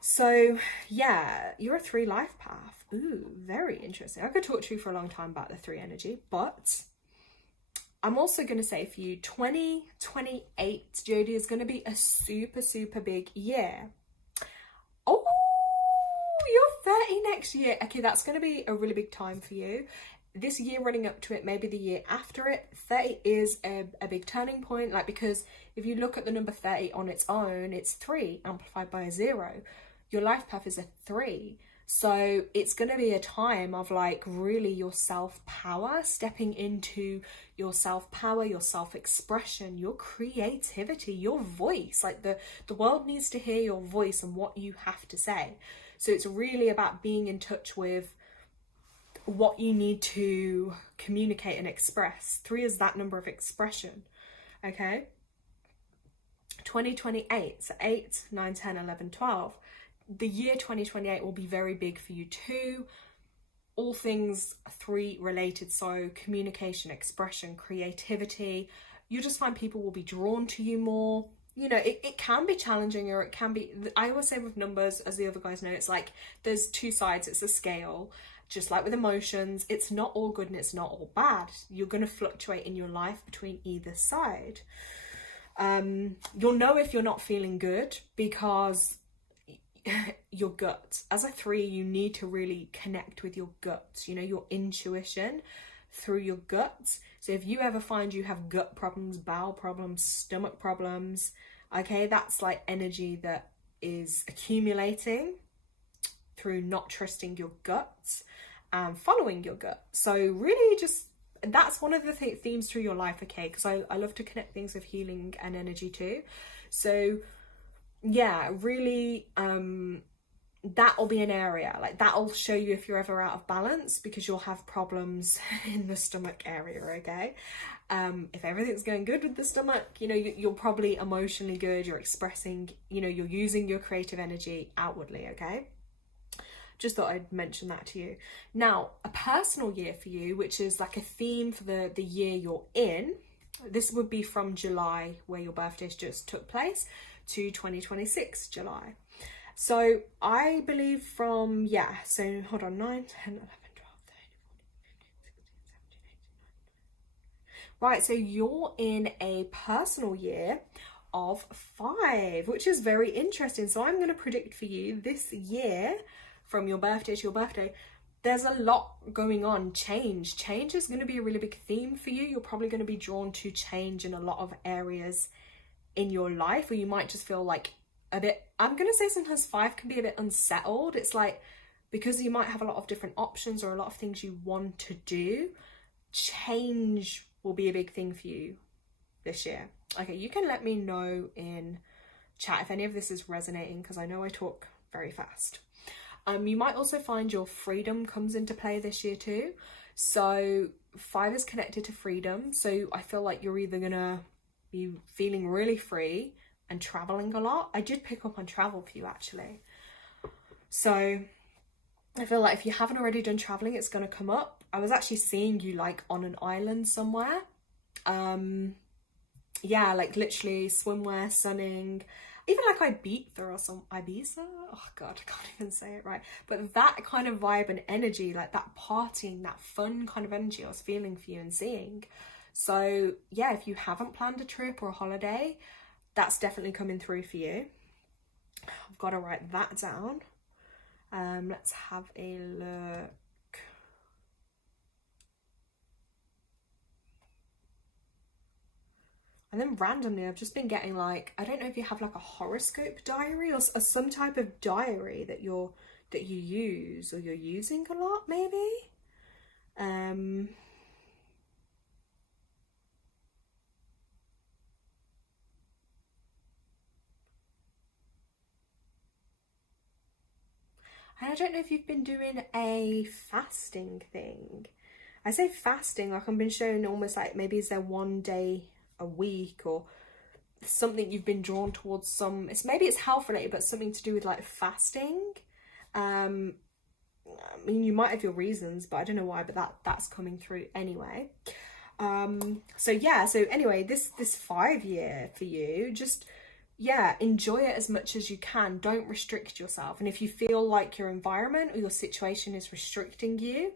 So yeah, you're a 3 life path. Ooh, very interesting. I could talk to you for a long time about the 3 energy, but I'm also going to say for you, 2028, Jodie, is going to be a super big year. Oh, you're 30 next year. Okay, that's going to be a really big time for you. this year running up to it, maybe the year after it, 30 is a big turning point. Like, because if you look at the number 30 on its own, it's 3 amplified by a 0. Your life path is a 3. So it's going to be a time of like really your self-power, stepping into your self-power, your self-expression, your creativity, your voice. Like the world needs to hear your voice and what you have to say. So it's really about being in touch with what you need to communicate and express. 3 is that number of expression. Okay. 2028, so 8, 9, 10, 11, 12. The year 2028 will be very big for you too. All things 3 related, so communication, expression, creativity. You just find people will be drawn to you more. You know, it can be challenging, or it can be, I always say with numbers, as the other guys know, it's like there's 2 sides, it's a scale. Just like with emotions, it's not all good and it's not all bad. You're going to fluctuate in your life between either side. You'll know if you're not feeling good because your gut. As a 3, you need to really connect with your gut, you know, your intuition through your gut. So if you ever find you have gut problems, bowel problems, stomach problems, okay, that's like energy that is accumulating through not trusting your gut and following your gut. So really just, that's one of the themes through your life, okay, because I love to connect things with healing and energy too. So yeah, really, that'll be an area, like that'll show you if you're ever out of balance, because you'll have problems in the stomach area, okay? If everything's going good with the stomach, you know, you're probably emotionally good, you're expressing, you know, you're using your creative energy outwardly, okay? Just thought I'd mention that to you. Now, a personal year for you, which is like a theme for the year you're in, this would be from July, where your birthdays just took place, to 2026 July. So I believe from, yeah, so hold on, 9, 10, 11, 12, 13, 14, 15, 16, 17, 18, 19. Right, so you're in a personal year of 5, which is very interesting. So I'm going to predict for you this year, from your birthday to your birthday, there's a lot going on. Change is going to be a really big theme for you. You're probably going to be drawn to change in a lot of areas in your life, or you might just feel like a bit, I'm going to say sometimes 5 can be a bit unsettled. It's like, because you might have a lot of different options or a lot of things you want to do, change will be a big thing for you this year. Okay, you can let me know in chat if any of this is resonating, because I know I talk very fast. You might also find your freedom comes into play this year too. So 5 is connected to freedom. So I feel like you're either gonna be feeling really free and traveling a lot. I did pick up on travel for you actually. So I feel like if you haven't already done traveling, it's gonna come up. I was actually seeing you like on an island somewhere. Yeah, like literally swimwear, sunning. Even like Ibiza or some Ibiza, oh god, I can't even say it right. But that kind of vibe and energy, like that partying, that fun kind of energy I was feeling for you and seeing. So yeah, if you haven't planned a trip or a holiday, that's definitely coming through for you. I've got to write that down. Let's have a look. And then randomly, I've just been getting like, I don't know if you have like a horoscope diary or some type of diary that you use or you're using a lot, maybe. And I don't know if you've been doing a fasting thing. I say fasting, like I've been showing almost like maybe is there one day a week or something you've been drawn towards, some maybe it's health related, but something to do with like fasting. I mean, you might have your reasons, but I don't know why, but that's coming through anyway. So yeah, so anyway, this 5 year for you, just yeah, enjoy it as much as you can. Don't restrict yourself. And if you feel like your environment or your situation is restricting you,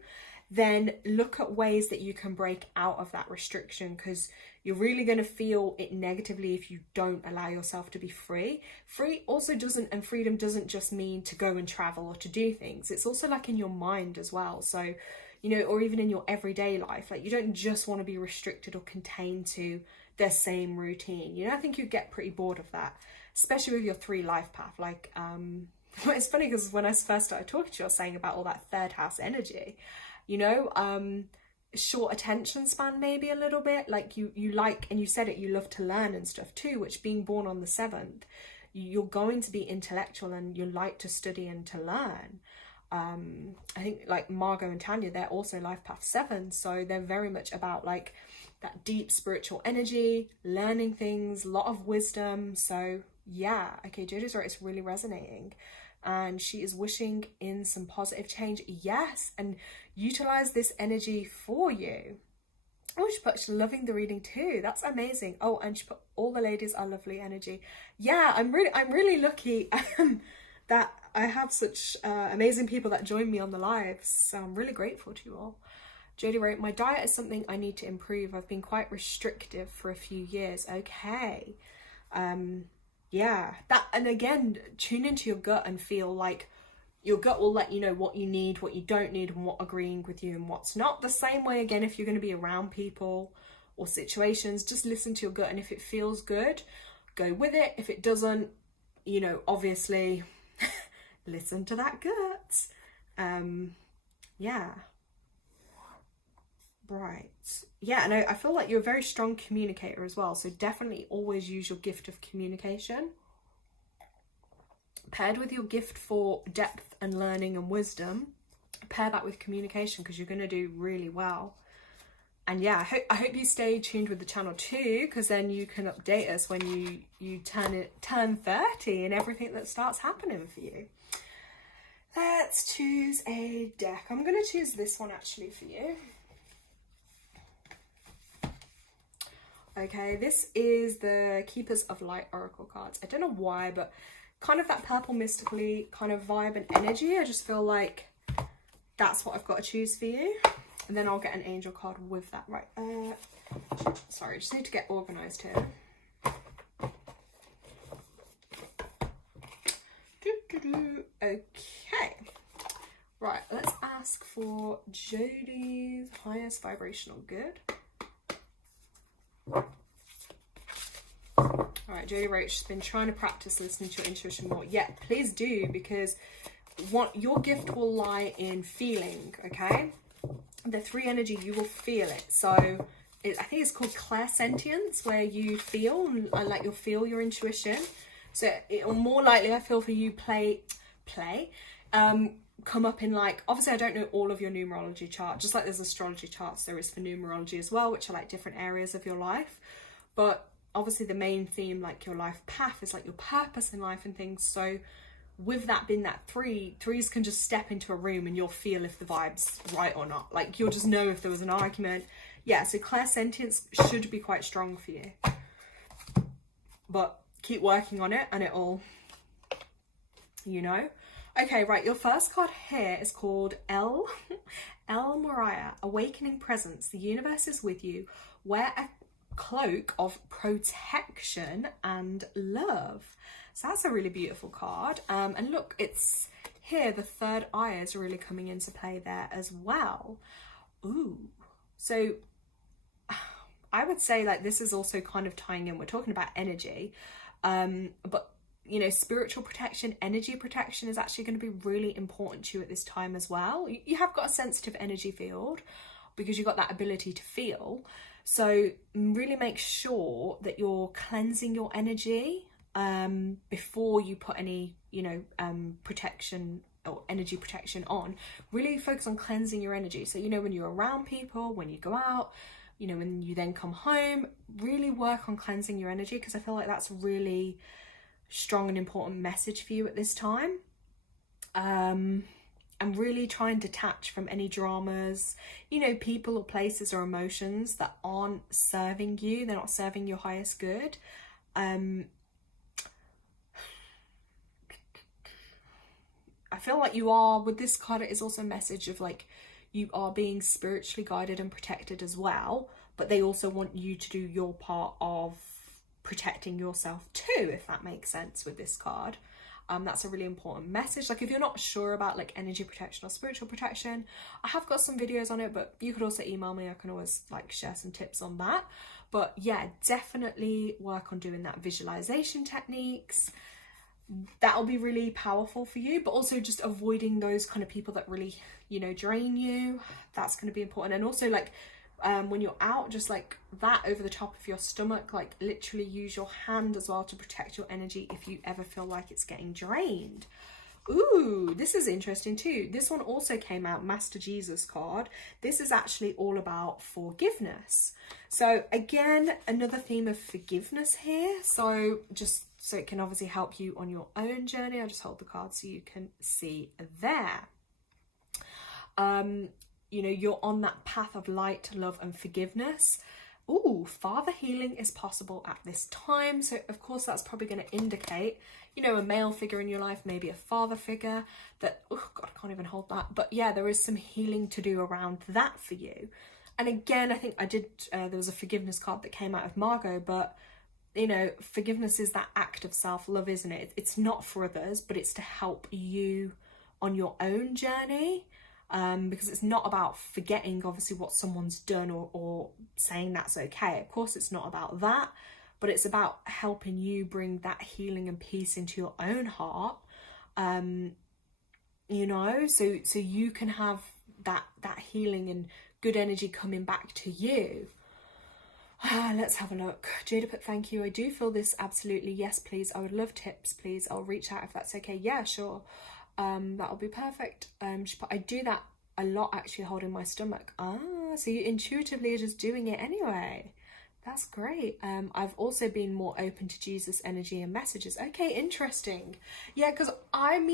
then look at ways that you can break out of that restriction, because you're really going to feel it negatively if you don't allow yourself to be free. Free also doesn't, and freedom doesn't just mean to go and travel or to do things. It's also like in your mind as well. So you know, or even in your everyday life. Like, you don't just want to be restricted or contained to the same routine. You know, I think you'd get pretty bored of that, especially with your 3 life path. Like, it's funny because when I first started talking to you, I was saying about all that 3rd house energy, you know, short attention span, maybe a little bit. Like, you like, and you said it, you love to learn and stuff too, which, being born on the 7th, you're going to be intellectual and you like to study and to learn. I think like Margot and Tanya, they're also life path 7, so they're very much about like that deep spiritual energy, learning things, a lot of wisdom. So yeah, okay, Jodie's right, it's really resonating, and she is wishing in some positive change. Yes, and utilize this energy for you. Oh, she put, she's loving the reading too. That's amazing. Oh, and she put, all the ladies are lovely energy. Yeah, I'm really lucky that I have such amazing people that join me on the lives. So I'm really grateful to you all. Jodie wrote, my diet is something I need to improve. I've been quite restrictive for a few years. Okay. Yeah, that, and again, tune into your gut and feel like your gut will let you know what you need, what you don't need, and what agreeing with you and what's not. The same way, again, if you're going to be around people or situations, just listen to your gut, and if it feels good, go with it. If it doesn't, you know, obviously listen to that gut. Yeah. Right. Yeah, and I feel like you're a very strong communicator as well, so definitely always use your gift of communication. Paired with your gift for depth and learning and wisdom, pair that with communication, because you're going to do really well. And yeah, I hope you stay tuned with the channel too, because then you can update us when you turn 30 and everything that starts happening for you. Let's choose a deck. I'm going to choose this one actually for you. Okay, this is the Keepers of Light Oracle cards. I don't know why, but kind of that purple mystically kind of vibe and energy. I just feel like that's what I've got to choose for you. And then I'll get an angel card with that. Right, sorry, I just need to get organised here. Okay. Right, let's ask for Jodie's highest vibrational good. Alright, Jodie wrote, she's been trying to practice listening to your intuition more. Yeah, please do, because what your gift will lie in feeling, okay? The 3 energy, you will feel it. So I think it's called clairsentience, where you feel, like you'll feel your intuition. So it'll more likely, I feel, for you come up in like, obviously I don't know all of your numerology chart, just like there's astrology charts, there is for numerology as well, which are like different areas of your life. But obviously the main theme, like your life path, is like your purpose in life and things. So with that being that 3s can just step into a room and you'll feel if the vibe's right or not. Like, you'll just know if there was an argument. Yeah, so clairsentience should be quite strong for you. But keep working on it and it'll, you know. Okay, right, your first card here is called El Moriah, Awakening Presence. The universe is with you. Wear a cloak of protection and love. So that's a really beautiful card. And look, it's here, the 3rd eye is really coming into play there as well. Ooh, so I would say like this is also kind of tying in, we're talking about energy, but you know, spiritual protection, energy protection is actually going to be really important to you at this time as well. You have got a sensitive energy field because you've got that ability to feel. So really make sure that you're cleansing your energy before you put any, you know, protection or energy protection on. Really focus on cleansing your energy. So, you know, when you're around people, when you go out, you know, when you then come home, really work on cleansing your energy, because I feel like that's really strong and important message for you at this time. And really try and detach from any dramas, you know, people or places or emotions that aren't serving you. They're not serving your highest good. I feel like you are, with this card, it is also a message of like, you are being spiritually guided and protected as well, but they also want you to do your part of protecting yourself too, if that makes sense with this card. That's a really important message. Like if you're not sure about like energy protection or spiritual protection, I have got some videos on it, but you could also email me. I can always like share some tips on that. But yeah, definitely work on doing that visualization techniques. That'll be really powerful for you, but also just avoiding those kind of people that really, you know, drain you. That's going to be important. And also like when you're out, just like that over the top of your stomach, like literally use your hand as well to protect your energy if you ever feel like it's getting drained. Ooh, this is interesting too. This one also came out, Master Jesus card. This is actually all about forgiveness. So again, another theme of forgiveness here. So just so it can obviously help you on your own journey. I'll just hold the card so you can see there. You know, you're on that path of light, love and forgiveness. Ooh, father healing is possible at this time. So of course that's probably going to indicate, you know, a male figure in your life, maybe a father figure that, oh God, I can't even hold that. But yeah, there is some healing to do around that for you. And again, I think I did, there was a forgiveness card that came out of Margot, but you know, forgiveness is that act of self-love, isn't it? It's not for others, but it's to help you on your own journey. Because it's not about forgetting obviously what someone's done or saying that's okay. Of course it's not about that, but it's about helping you bring that healing and peace into your own heart, you know, so you can have that healing and good energy coming back to you. Let's have a look. Jada put, thank you. I do feel this absolutely. Yes, please. I would love tips, please. I'll reach out if that's okay. Yeah, sure. That'll be perfect. I do that a lot actually, holding my stomach. So you intuitively are just doing it anyway. That's great. I've also been more open to Jesus energy and messages. Okay, interesting. Yeah, because I'm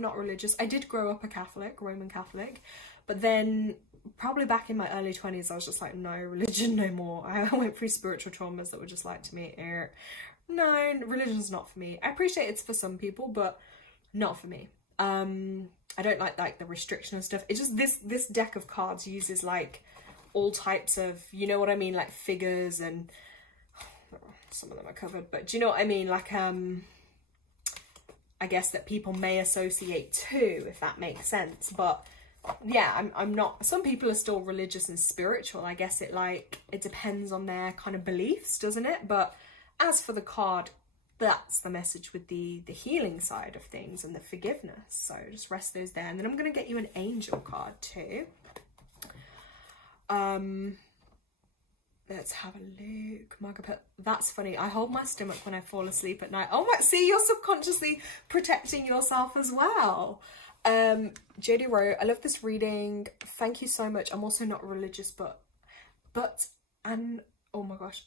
not religious. I did grow up a Catholic, Roman Catholic, but then probably back in my early 20s I was just like, no, religion no more. I went through spiritual traumas that were just like, to me, no, religion's not for me. I appreciate it's for some people, but not for me. I don't like the restriction and stuff. It's just this deck of cards uses like all types of, you know what I mean, like figures, and some of them are covered, but do you know what I mean, like I guess that people may associate to, if that makes sense. But yeah, I'm not, some people are still religious and spiritual. I guess it depends on their kind of beliefs, doesn't it? But as for the card, that's the message with the healing side of things and the forgiveness. So just rest those there. And then I'm going to get you an angel card too. Let's have a look. Margaret put, that's funny. I hold my stomach when I fall asleep at night. Oh my, see, you're subconsciously protecting yourself as well. JD wrote, I love this reading. Thank you so much. I'm also not religious, but and oh my gosh.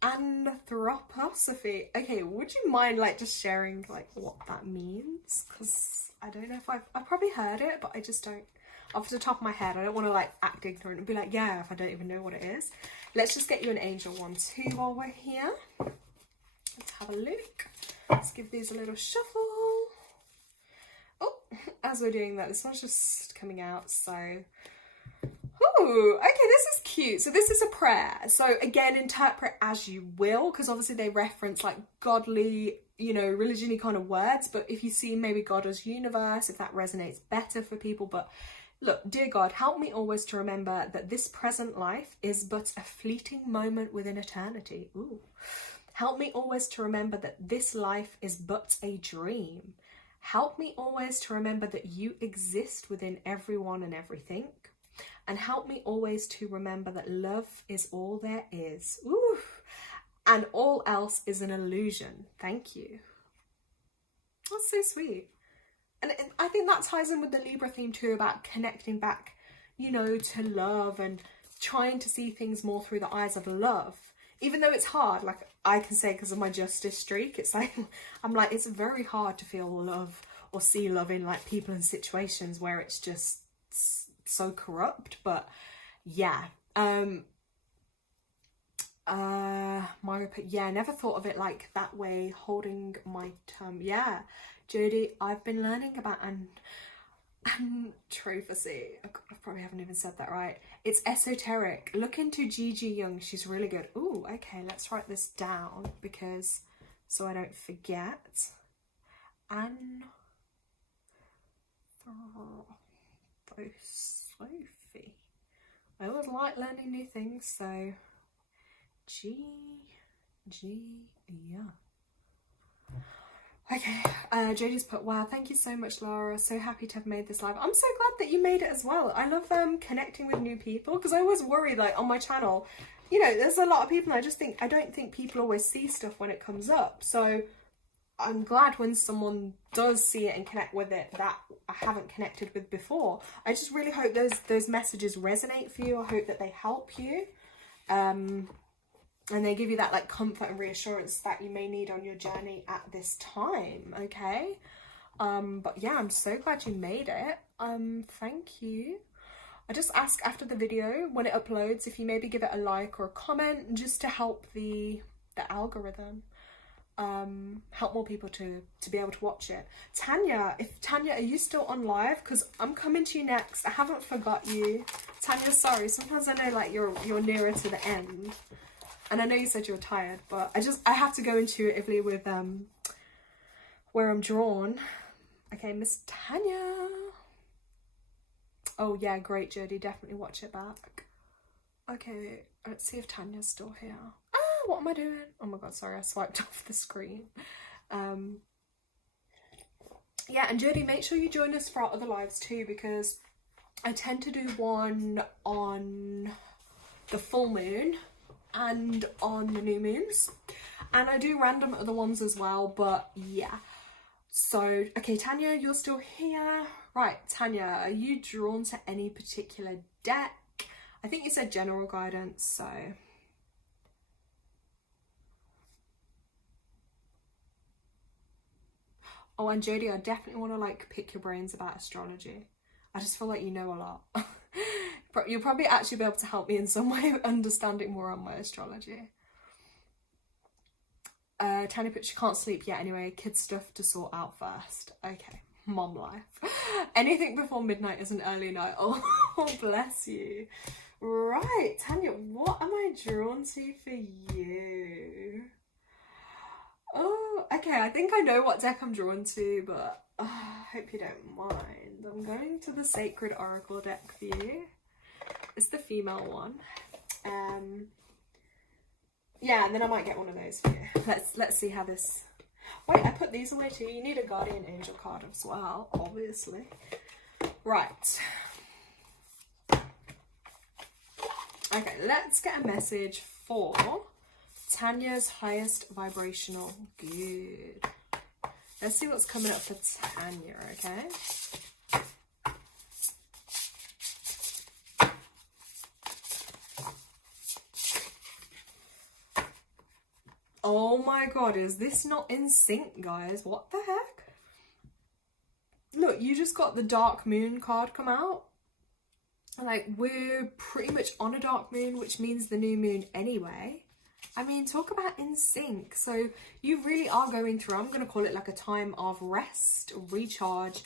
Anthroposophy. Okay, would you mind like just sharing like what that means? Because I don't know if I've probably heard it, but I just don't, off the top of my head. I don't want to like act ignorant and be like, yeah, if I don't even know what it is. Let's just get you an angel one too while we're here. Let's have a look. Let's give these a little shuffle. Oh, as we're doing that, this one's just coming out, so ooh, okay, this is cute. So this is a prayer. So again, interpret as you will, because obviously they reference like godly, you know, religion-y kind of words. But if you see maybe God as universe, if that resonates better for people. But look, dear God, help me always to remember that this present life is but a fleeting moment within eternity. Ooh. Help me always to remember that this life is but a dream. Help me always to remember that you exist within everyone and everything. And help me always to remember that love is all there is. Ooh. And all else is an illusion. Thank you. That's so sweet. And I think that ties in with the Libra theme too, about connecting back, you know, to love and trying to see things more through the eyes of love. Even though it's hard, like I can say because of my justice streak, it's like, I'm like, it's very hard to feel love or see love in like people and situations where it's just so corrupt. But yeah, Margaret put, yeah, never thought of it like that way, holding my tongue. Yeah, Jodie, I've been learning about antropophagy. I probably haven't even said that right. It's esoteric. Look into Gigi Young, she's really good. Ooh, okay, let's write this down because so I don't forget. Sophie. I always like learning new things, so yeah. Okay, Jodie's put, wow, thank you so much, Laura. So happy to have made this live. I'm so glad that you made it as well. I love connecting with new people, because I always worry, like, on my channel, you know, there's a lot of people, and I don't think people always see stuff when it comes up. So I'm glad when someone does see it and connect with it that I haven't connected with before. I just really hope those messages resonate for you. I hope that they help you. And they give you that like comfort and reassurance that you may need on your journey at this time, okay? But yeah, I'm so glad you made it. Thank you. I just ask after the video, when it uploads, if you maybe give it a like or a comment, just to help the algorithm. Help more people to be able to watch it. Tanya, are you still on live? Because I'm coming to you next. I haven't forgot you. Tanya, sorry, sometimes I know like you're nearer to the end. And I know you said you were tired, but I have to go intuitively with where I'm drawn. Okay, Miss Tanya. Oh yeah, great, Jodie. Definitely watch it back. Okay, let's see if Tanya's still here. Ah, what am I doing? Oh my god, sorry, I swiped off the screen. Yeah, and Jodie, make sure you join us for our other lives too, because I tend to do one on the full moon and on the new moons, and I do random other ones as well. But yeah, so okay, Tanya, you're still here, right? Tanya, are you drawn to any particular deck? I think you said general guidance, so oh, and Jodie, I definitely want to like pick your brains about astrology. I just feel like you know a lot. You'll probably actually be able to help me in some way understanding more on my astrology. Tanya put, she can't sleep yet anyway. Kids stuff to sort out first. Okay, mom life. Anything before midnight is an early night. Oh, bless you. Right, Tanya, what am I drawn to for you? Oh, okay, I think I know what deck I'm drawn to, but I hope you don't mind. I'm going to the Sacred Oracle deck for you. It's the female one. Yeah, and then I might get one of those for you. Let's see how this... Wait, I put these away too. You need a Guardian Angel card as well, obviously. Right. Okay, let's get a message for Tanya's highest vibrational good. Let's see what's coming up for Tanya, okay? Oh my god, is this not in sync, guys? What the heck? Look, you just got the Dark Moon card come out. Like, we're pretty much on a dark moon, which means the new moon anyway. I mean, talk about in sync. So you really are going through, I'm going to call it like a time of rest, recharge,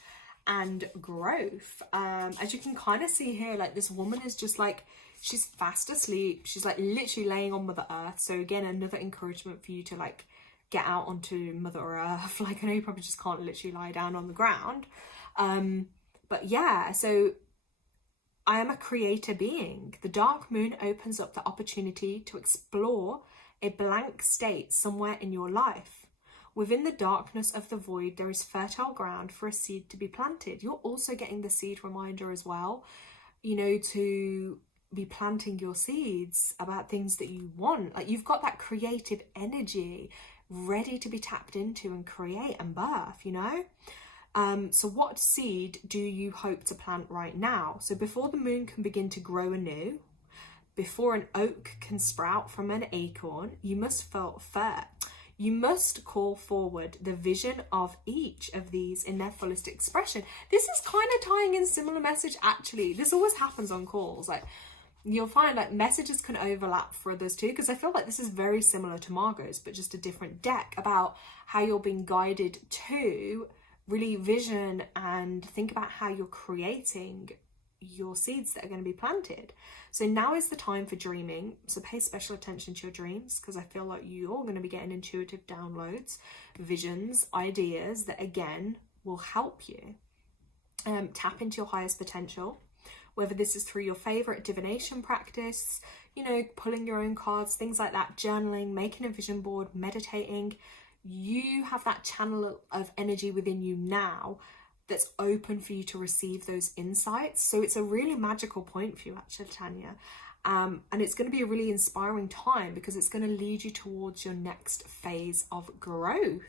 and growth. As you can kind of see here, like this woman is just like, she's fast asleep. She's like literally laying on Mother Earth. So again, another encouragement for you to like get out onto Mother Earth. Like, I know you probably just can't literally lie down on the ground. But yeah, so I am a creator being. The dark moon opens up the opportunity to explore a blank state somewhere in your life. Within the darkness of the void, there is fertile ground for a seed to be planted. You're also getting the seed reminder as well, you know, to be planting your seeds about things that you want. Like, you've got that creative energy ready to be tapped into and create and birth, you know? So what seed do you hope to plant right now? So before the moon can begin to grow anew, before an oak can sprout from an acorn, you must call forward the vision of each of these in their fullest expression. This is kind of tying in similar message, actually. This always happens on calls. Like, you'll find like messages can overlap for others too, because I feel like this is very similar to Margot's, but just a different deck, about how you're being guided to really vision and think about how you're creating your seeds that are going to be planted. So now is the time for dreaming. So pay special attention to your dreams, because I feel like you're going to be getting intuitive downloads, visions, ideas that again will help you tap into your highest potential. Whether this is through your favorite divination practice, you know, pulling your own cards, things like that, journaling, making a vision board, meditating, you have that channel of energy within you now that's open for you to receive those insights. So it's a really magical point for you, actually, Tanya. And it's going to be a really inspiring time, because it's going to lead you towards your next phase of growth.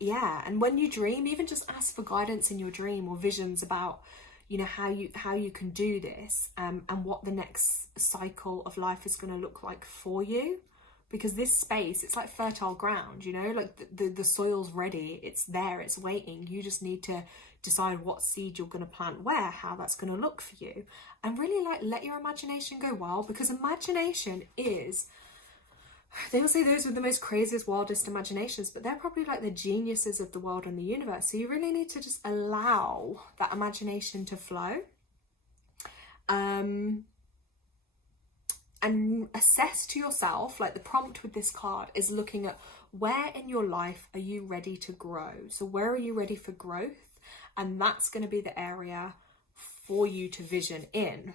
Yeah, and when you dream, even just ask for guidance in your dream or visions about, you know, how you can do this, and what the next cycle of life is going to look like for you. Because this space, it's like fertile ground, you know, like the soil's ready, it's there, it's waiting. You just need to decide what seed you're going to plant where, how that's going to look for you. And really, like, let your imagination go wild, because imagination is, they will say those with the most craziest, wildest imaginations, but they're probably like the geniuses of the world and the universe. So you really need to just allow that imagination to flow. And assess to yourself, like the prompt with this card is looking at where in your life are you ready to grow? So where are you ready for growth? And that's going to be the area for you to vision in.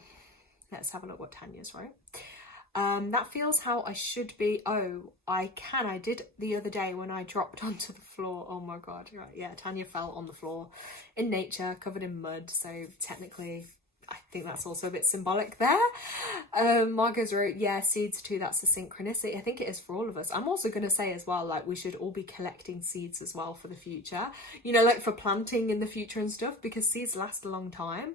Let's have a look what Tanya's wrote. That feels how I should be. Oh, I did the other day when I dropped onto the floor. Oh my God. Right. Yeah, Tanya fell on the floor in nature, covered in mud. So technically, I think that's also a bit symbolic there. Margot's wrote, yeah, seeds too, that's a synchronicity. I think it is for all of us. I'm also going to say as well, like, we should all be collecting seeds as well for the future, you know, like for planting in the future and stuff, because seeds last a long time.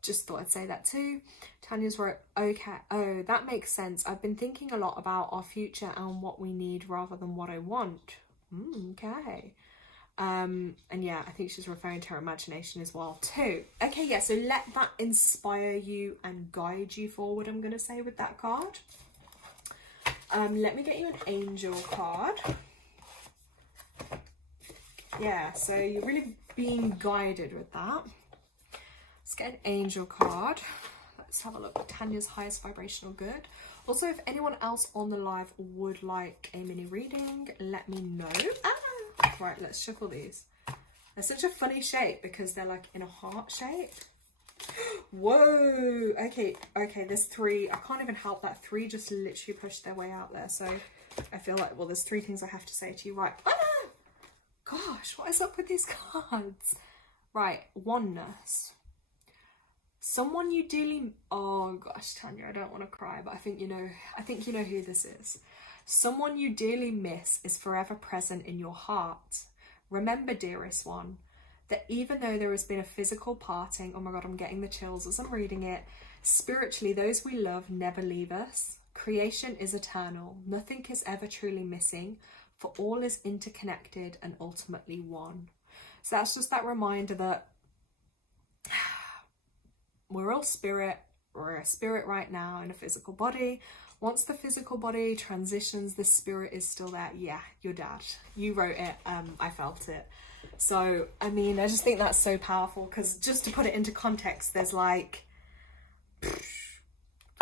Just thought I'd say that too. Tanya's wrote, okay, oh, that makes sense. I've been thinking a lot about our future and what we need rather than what I want. Okay. And yeah, I think she's referring to her imagination as well too. Okay, yeah, so let that inspire you and guide you forward, I'm going to say, with that card. Let me get you an angel card. Yeah, so you're really being guided with that. Let's get an angel card. Let's have a look at Tanya's highest vibrational good. Also, if anyone else on the live would like a mini reading, let me know. Right, let's shuffle these. They're such a funny shape because they're like in a heart shape. Whoa. Okay, there's three. I can't even help that. Three just literally pushed their way out there. So I feel like, well, there's three things I have to say to you. Right. Oh, no! Gosh, what is up with these cards? Right, oneness. Someone you dearly... Oh, gosh, Tanya, I don't want to cry, but I think you know who this is. Someone you dearly miss is forever present in your heart. Remember, dearest one, that even though there has been a physical parting, oh my God, I'm getting the chills as I'm reading it, spiritually, those we love never leave us. Creation is eternal. Nothing is ever truly missing, for all is interconnected and ultimately one. So that's just that reminder that we're all spirit. We're a spirit right now in a physical body. Once the physical body transitions, the spirit is still there. Yeah, your dad. You wrote it. I felt it. So, I mean, I just think that's so powerful, because just to put it into context, there's like,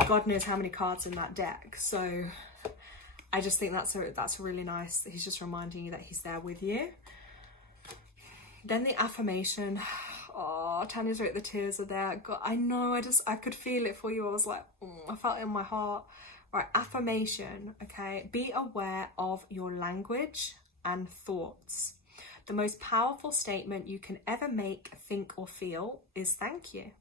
God knows how many cards in that deck. So I just think that's really nice. He's just reminding you that he's there with you. Then the affirmation. Oh, Tanya's wrote the tears are there. God, I know, I could feel it for you. I was like, I felt it in my heart. Right, affirmation, okay? Be aware of your language and thoughts. The most powerful statement you can ever make, think, or feel is thank you.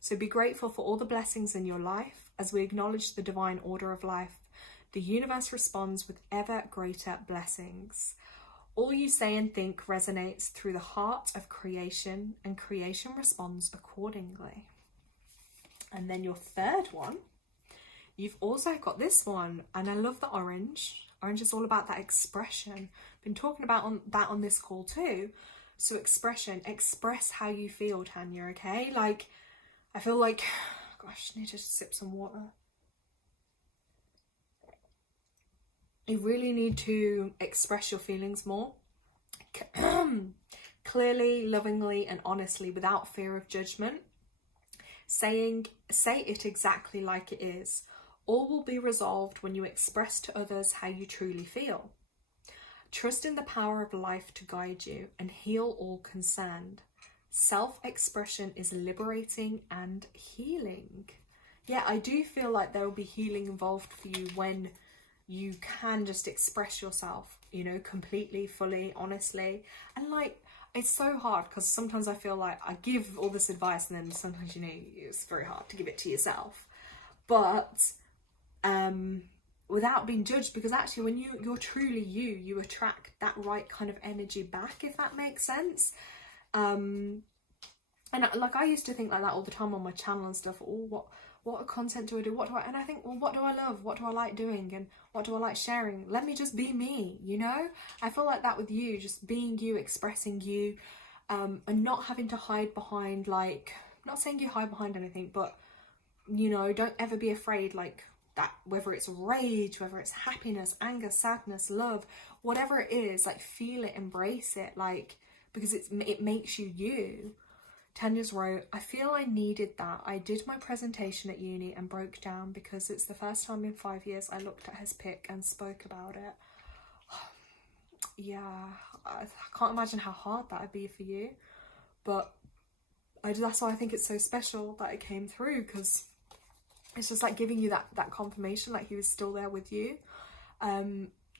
So be grateful for all the blessings in your life. As we acknowledge the divine order of life, the universe responds with ever greater blessings. All you say and think resonates through the heart of creation, and creation responds accordingly. And then your third one, you've also got this one, and I love the orange. Orange is all about that expression. Been talking about that on this call too. So expression, express how you feel, Tanya, okay? Like, I feel like, gosh, I need to sip some water. You really need to express your feelings more. clearly, lovingly, and honestly, without fear of judgment. Say it exactly like it is. All will be resolved when you express to others how you truly feel. Trust in the power of life to guide you and heal all concerned. Self-expression is liberating and healing. Yeah, I do feel like there will be healing involved for you when you can just express yourself, you know, completely, fully, honestly. And like, it's so hard because sometimes I feel like I give all this advice and then sometimes, you know, it's very hard to give it to yourself. But without being judged, because actually when you're truly you attract that right kind of energy back, if that makes sense. And like I used to think like that all the time on my channel and stuff. Oh, what content do I do? And I think, well, what do I love? What do I like doing? And what do I like sharing? Let me just be me, you know? I feel like that with you, just being you, expressing you, and not having to hide behind, like, not saying you hide behind anything, but, you know, don't ever be afraid, like, that, whether it's rage, whether it's happiness, anger, sadness, love, whatever it is, like, feel it, embrace it, like, because it makes you you. Tanya's wrote, I feel I needed that. I did my presentation at uni and broke down because it's the first time in 5 years I looked at his pic and spoke about it. Yeah, I can't imagine how hard that would be for you. But that's why I think it's so special that it came through, because it's just like giving you that confirmation, like he was still there with you.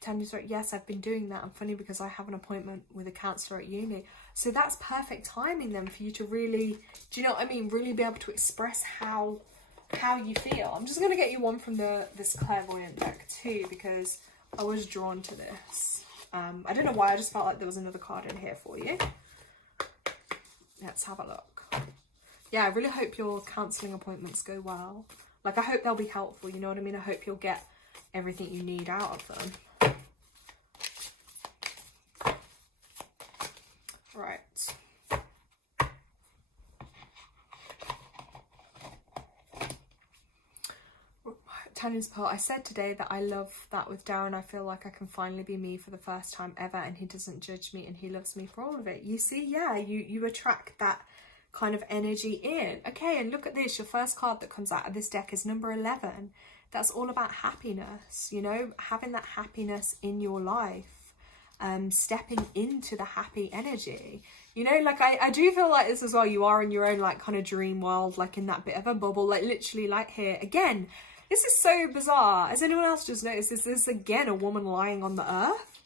Tanya's right, yes, I've been doing that. And funny because I have an appointment with a counsellor at uni. So that's perfect timing then for you to really, do you know what I mean? Really be able to express how you feel. I'm just going to get you one from this clairvoyant deck too, because I was drawn to this. I don't know why, I just felt like there was another card in here for you. Let's have a look. Yeah, I really hope your counselling appointments go well. Like, I hope they'll be helpful, you know what I mean? I hope you'll get everything you need out of them. Right. Tanya's part. I said today that I love that with Darren. I feel like I can finally be me for the first time ever, and he doesn't judge me and he loves me for all of it. You see, yeah, you attract that kind of energy in. Okay, and look at this. Your first card that comes out of this deck is number 11. That's all about happiness, you know, having that happiness in your life. Stepping into the happy energy, you know, like I do feel like this as well. You are in your own like kind of dream world, like in that bit of a bubble, like literally like here again. This is so bizarre. Has anyone else just noticed this? This is again a woman lying on the earth.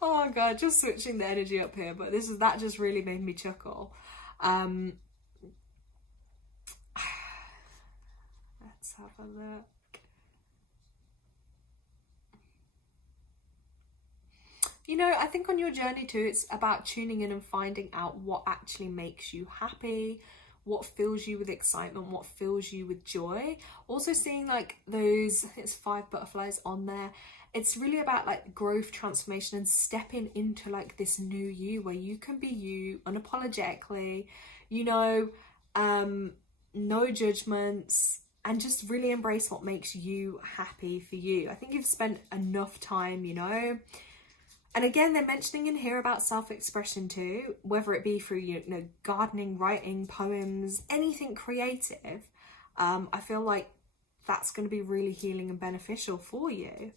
Oh god, just switching the energy up here, but that just really made me chuckle. Let's have a look. You know, I think on your journey too, it's about tuning in and finding out what actually makes you happy, what fills you with excitement, what fills you with joy. Also seeing like those, I think it's 5 butterflies on there. It's really about like growth, transformation, and stepping into like this new you where you can be you unapologetically, you know, no judgments, and just really embrace what makes you happy for you. I think you've spent enough time, you know. And again, they're mentioning in here about self-expression too, whether it be through, you know, gardening, writing, poems, anything creative. I feel like that's going to be really healing and beneficial for you.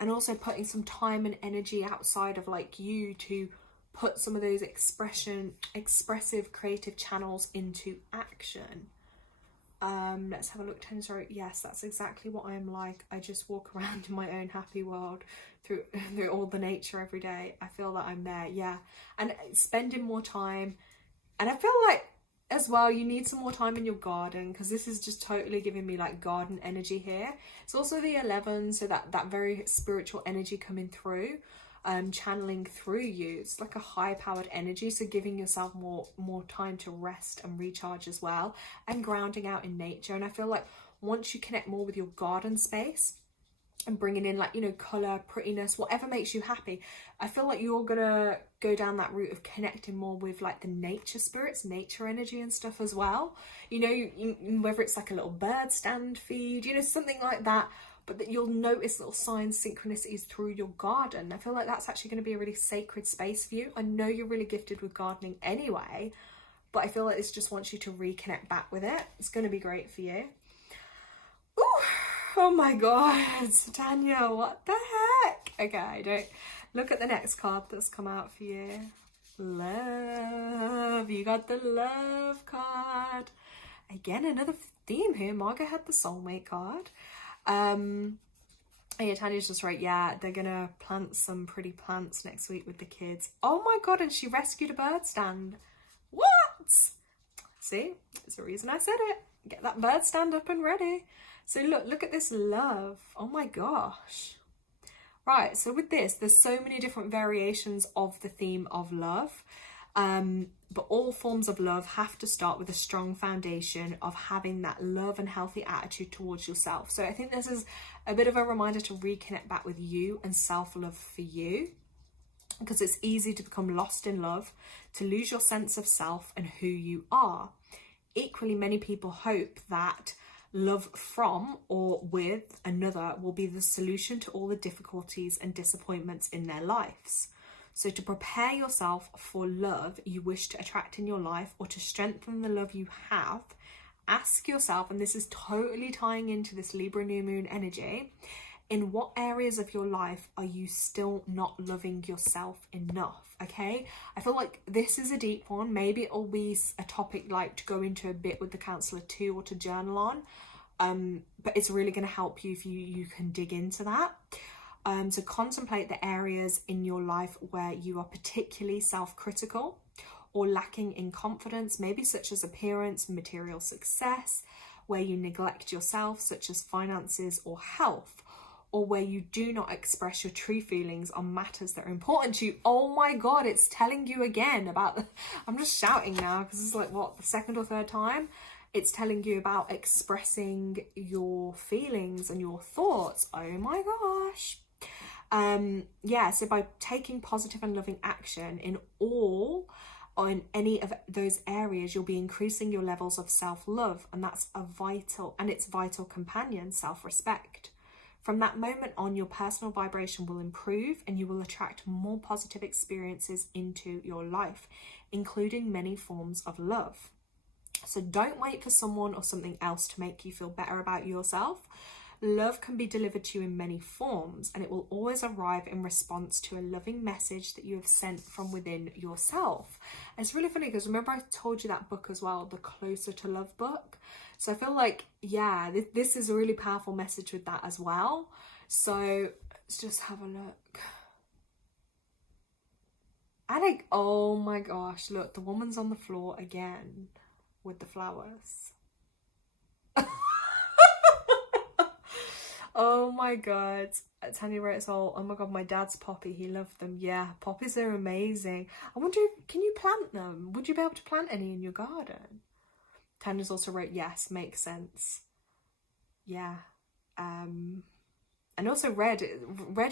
And also putting some time and energy outside of like you to put some of those expressive, creative channels into action. Let's have a look. Sorry, yes, that's exactly what I'm like. I just walk around in my own happy world through all the nature every day. I feel that I'm there, yeah. And spending more time, and I feel like as well you need some more time in your garden, because this is just totally giving me like garden energy here. It's also the 11, so that very spiritual energy coming through, channeling through you. It's like a high powered energy, so giving yourself more time to rest and recharge as well, and grounding out in nature. And I feel like once you connect more with your garden space and bringing in like, you know, color, prettiness, whatever makes you happy, I feel like you're gonna go down that route of connecting more with like the nature spirits, nature energy and stuff as well. You know, whether it's like a little bird stand feed, you know, something like that, but that you'll notice little signs, synchronicities through your garden. I feel like that's actually going to be a really sacred space for you. I know you're really gifted with gardening anyway, but I feel like this just wants you to reconnect back with it. It's going to be great for you. Ooh, oh my God, Tanya, what the heck? Okay, don't look at the next card that's come out for you. Love. You got the love card. Again, another theme here. Margot had the soulmate card. Yeah, Tanya's just right. Yeah, they're gonna plant some pretty plants next week with the kids. Oh my God, and she rescued a bird stand. What? See, it's the reason I said it. Get that bird stand up and ready. So look at this love. Oh my gosh. Right, so with this, there's so many different variations of the theme of love. But all forms of love have to start with a strong foundation of having that love and healthy attitude towards yourself. So I think this is a bit of a reminder to reconnect back with you and self-love for you, because it's easy to become lost in love, to lose your sense of self and who you are. Equally, many people hope that love from or with another will be the solution to all the difficulties and disappointments in their lives. So to prepare yourself for love you wish to attract in your life, or to strengthen the love you have, ask yourself, and this is totally tying into this Libra new moon energy, in what areas of your life are you still not loving yourself enough? Okay, I feel like this is a deep one. Maybe it'll be a topic like to go into a bit with the counselor too, or to journal on, but it's really going to help you if you can dig into that. So contemplate the areas in your life where you are particularly self-critical or lacking in confidence, maybe such as appearance, material success, where you neglect yourself, such as finances or health, or where you do not express your true feelings on matters that are important to you. Oh my God, it's telling you again about I'm just shouting now because it's like, what, the second or third time? It's telling you about expressing your feelings and your thoughts. Oh my gosh. Yeah, so by taking positive and loving action on any of those areas, you'll be increasing your levels of self-love, and that's its vital companion, self-respect. From that moment on, your personal vibration will improve and you will attract more positive experiences into your life, including many forms of love. So don't wait for someone or something else to make you feel better about yourself. Love can be delivered to you in many forms, and it will always arrive in response to a loving message that you have sent from within yourself. And it's really funny because remember I told you that book as well, the Closer to Love book? So I feel like, yeah, this is a really powerful message with that as well. So let's just have a look. Oh my gosh, look, the woman's on the floor again with the flowers. Oh my God, Tanya wrote us all, oh my God, my dad's poppy, he loved them. Yeah, poppies are amazing. I wonder, can you plant them? Would you be able to plant any in your garden? Tanya's also wrote, yes, makes sense. Yeah. And also red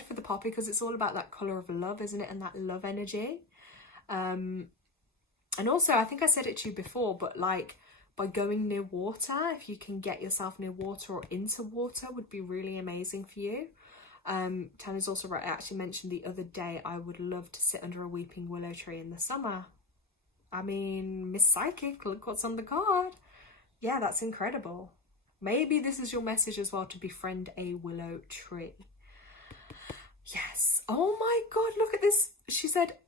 for the poppy, because it's all about that colour of love, isn't it? And that love energy. And also, I think I said it to you before, but like, by going near water, if you can get yourself near water or into water, would be really amazing for you. Tanya's also right, I actually mentioned the other day, I would love to sit under a weeping willow tree in the summer. I mean, Miss Psychic, look what's on the card. Yeah, that's incredible. Maybe this is your message as well, to befriend a willow tree. Yes. Oh my God, look at this. She said,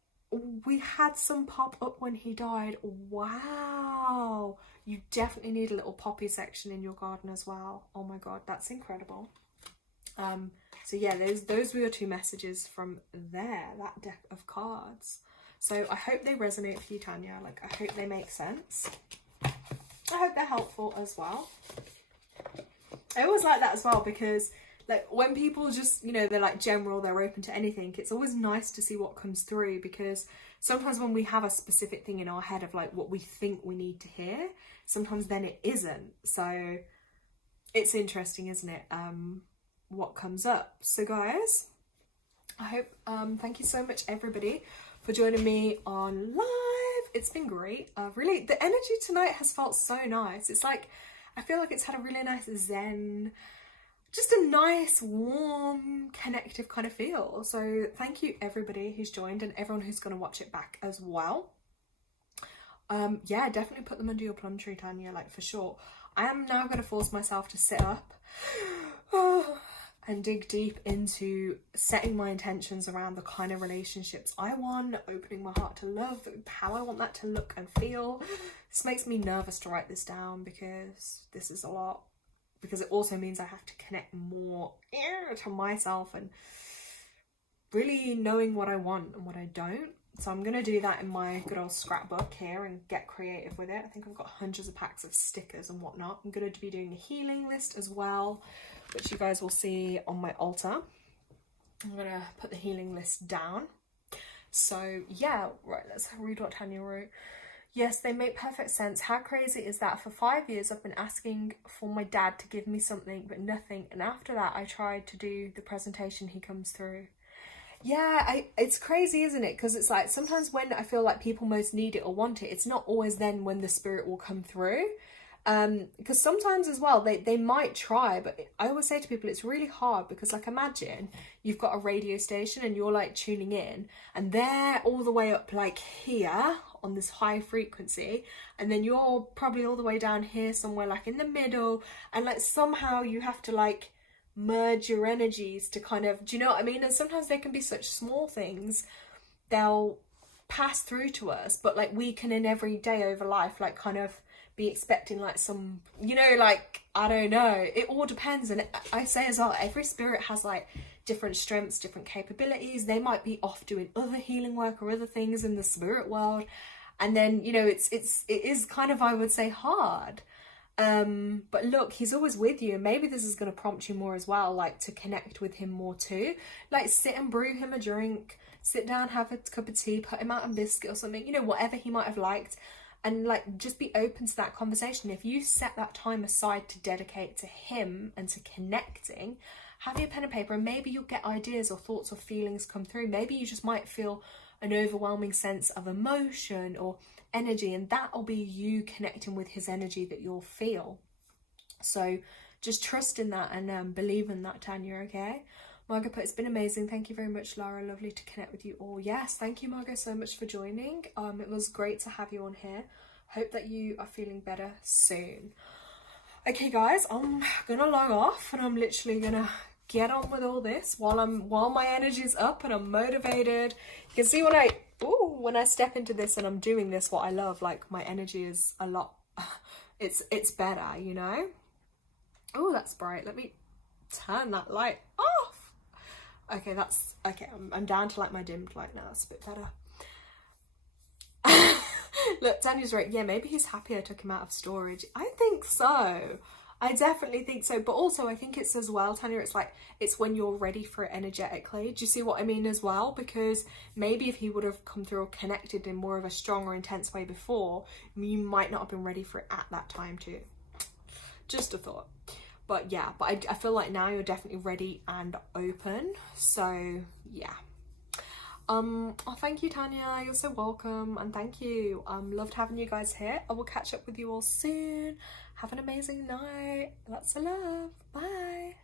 we had some pop up when he died. Wow. You definitely need a little poppy section in your garden as well. Oh my God, that's incredible. So yeah, those were your two messages from that deck of cards. So I hope they resonate for you, Tanya. Like, I hope they make sense. I hope they're helpful as well. I always like that as well, because like when people just, you know, they're like general, they're open to anything, it's always nice to see what comes through, because sometimes when we have a specific thing in our head of like what we think we need to hear, sometimes then it isn't. So it's interesting, isn't it, what comes up. So guys, I hope, thank you so much everybody for joining me on live. It's been great. Really, the energy tonight has felt so nice. It's like, I feel like it's had a really nice zen just a nice, warm, connective kind of feel. So thank you everybody who's joined and everyone who's going to watch it back as well. Yeah, definitely put them under your plum tree, Tanya, like for sure. I am now going to force myself to sit up and dig deep into setting my intentions around the kind of relationships I want, opening my heart to love, how I want that to look and feel. This makes me nervous to write this down because this is a lot. Because it also means I have to connect more to myself and really knowing what I want and what I don't. So I'm going to do that in my good old scrapbook here and get creative with it. I think I've got hundreds of packs of stickers and whatnot. I'm going to be doing a healing list as well, which you guys will see on my altar. I'm going to put the healing list down. So yeah, right, let's read what Tanya wrote. Yes, they make perfect sense. How crazy is that? For 5 years, I've been asking for my dad to give me something, but nothing. And after that, I tried to do the presentation, he comes through. Yeah, it's crazy, isn't it? Because it's like, sometimes when I feel like people most need it or want it, it's not always then when the spirit will come through. Because sometimes as well, they might try, but I always say to people, it's really hard because, like, imagine you've got a radio station and you're like tuning in and they're all the way up like here on this high frequency, and then you're probably all the way down here somewhere like in the middle, and like somehow you have to like merge your energies to kind of, do you know what I mean? And sometimes they can be such small things, they'll pass through to us, but like we can in every day over life like kind of be expecting like some, you know, like, I don't know, it all depends. And I say as well, every spirit has like different strengths, different capabilities. They might be off doing other healing work or other things in the spirit world, and then, you know, it is kind of, I would say, hard. But look, he's always with you, and maybe this is going to prompt you more as well, like to connect with him more too. Like sit and brew him a drink, sit down, have a cup of tea, put him out a biscuit or something, you know, whatever he might have liked. And like, just be open to that conversation. If you set that time aside to dedicate to him and to connecting, have your pen and paper, and maybe you'll get ideas or thoughts or feelings come through. Maybe you just might feel an overwhelming sense of emotion or energy, and that'll be you connecting with his energy that you'll feel. So just trust in that and believe in that, Tanya, okay? Margot put, it's been amazing. Thank you very much, Lara. Lovely to connect with you all. Yes, thank you, Margot, so much for joining. It was great to have you on here. Hope that you are feeling better soon. Okay, guys, I'm gonna log off and I'm literally gonna get on with all this while my energy's up and I'm motivated. You can see when I step into this and I'm doing this, what I love, like my energy is a lot, it's better, you know? Oh, that's bright. Let me turn that light off. Okay, that's okay. I'm down to like my dimmed light now. It's a bit better. Look, Tanya's right. Yeah, maybe he's happy I took him out of storage. I think so. I definitely think so. But also I think it's as well, Tanya, it's like, it's when you're ready for it energetically. Do you see what I mean as well? Because maybe if he would have come through or connected in more of a strong or intense way before, you might not have been ready for it at that time too. Just a thought. But yeah, but I feel like now you're definitely ready and open. So yeah. Oh, thank you, Tanya. You're so welcome. And thank you. Loved having you guys here. I will catch up with you all soon. Have an amazing night. Lots of love. Bye.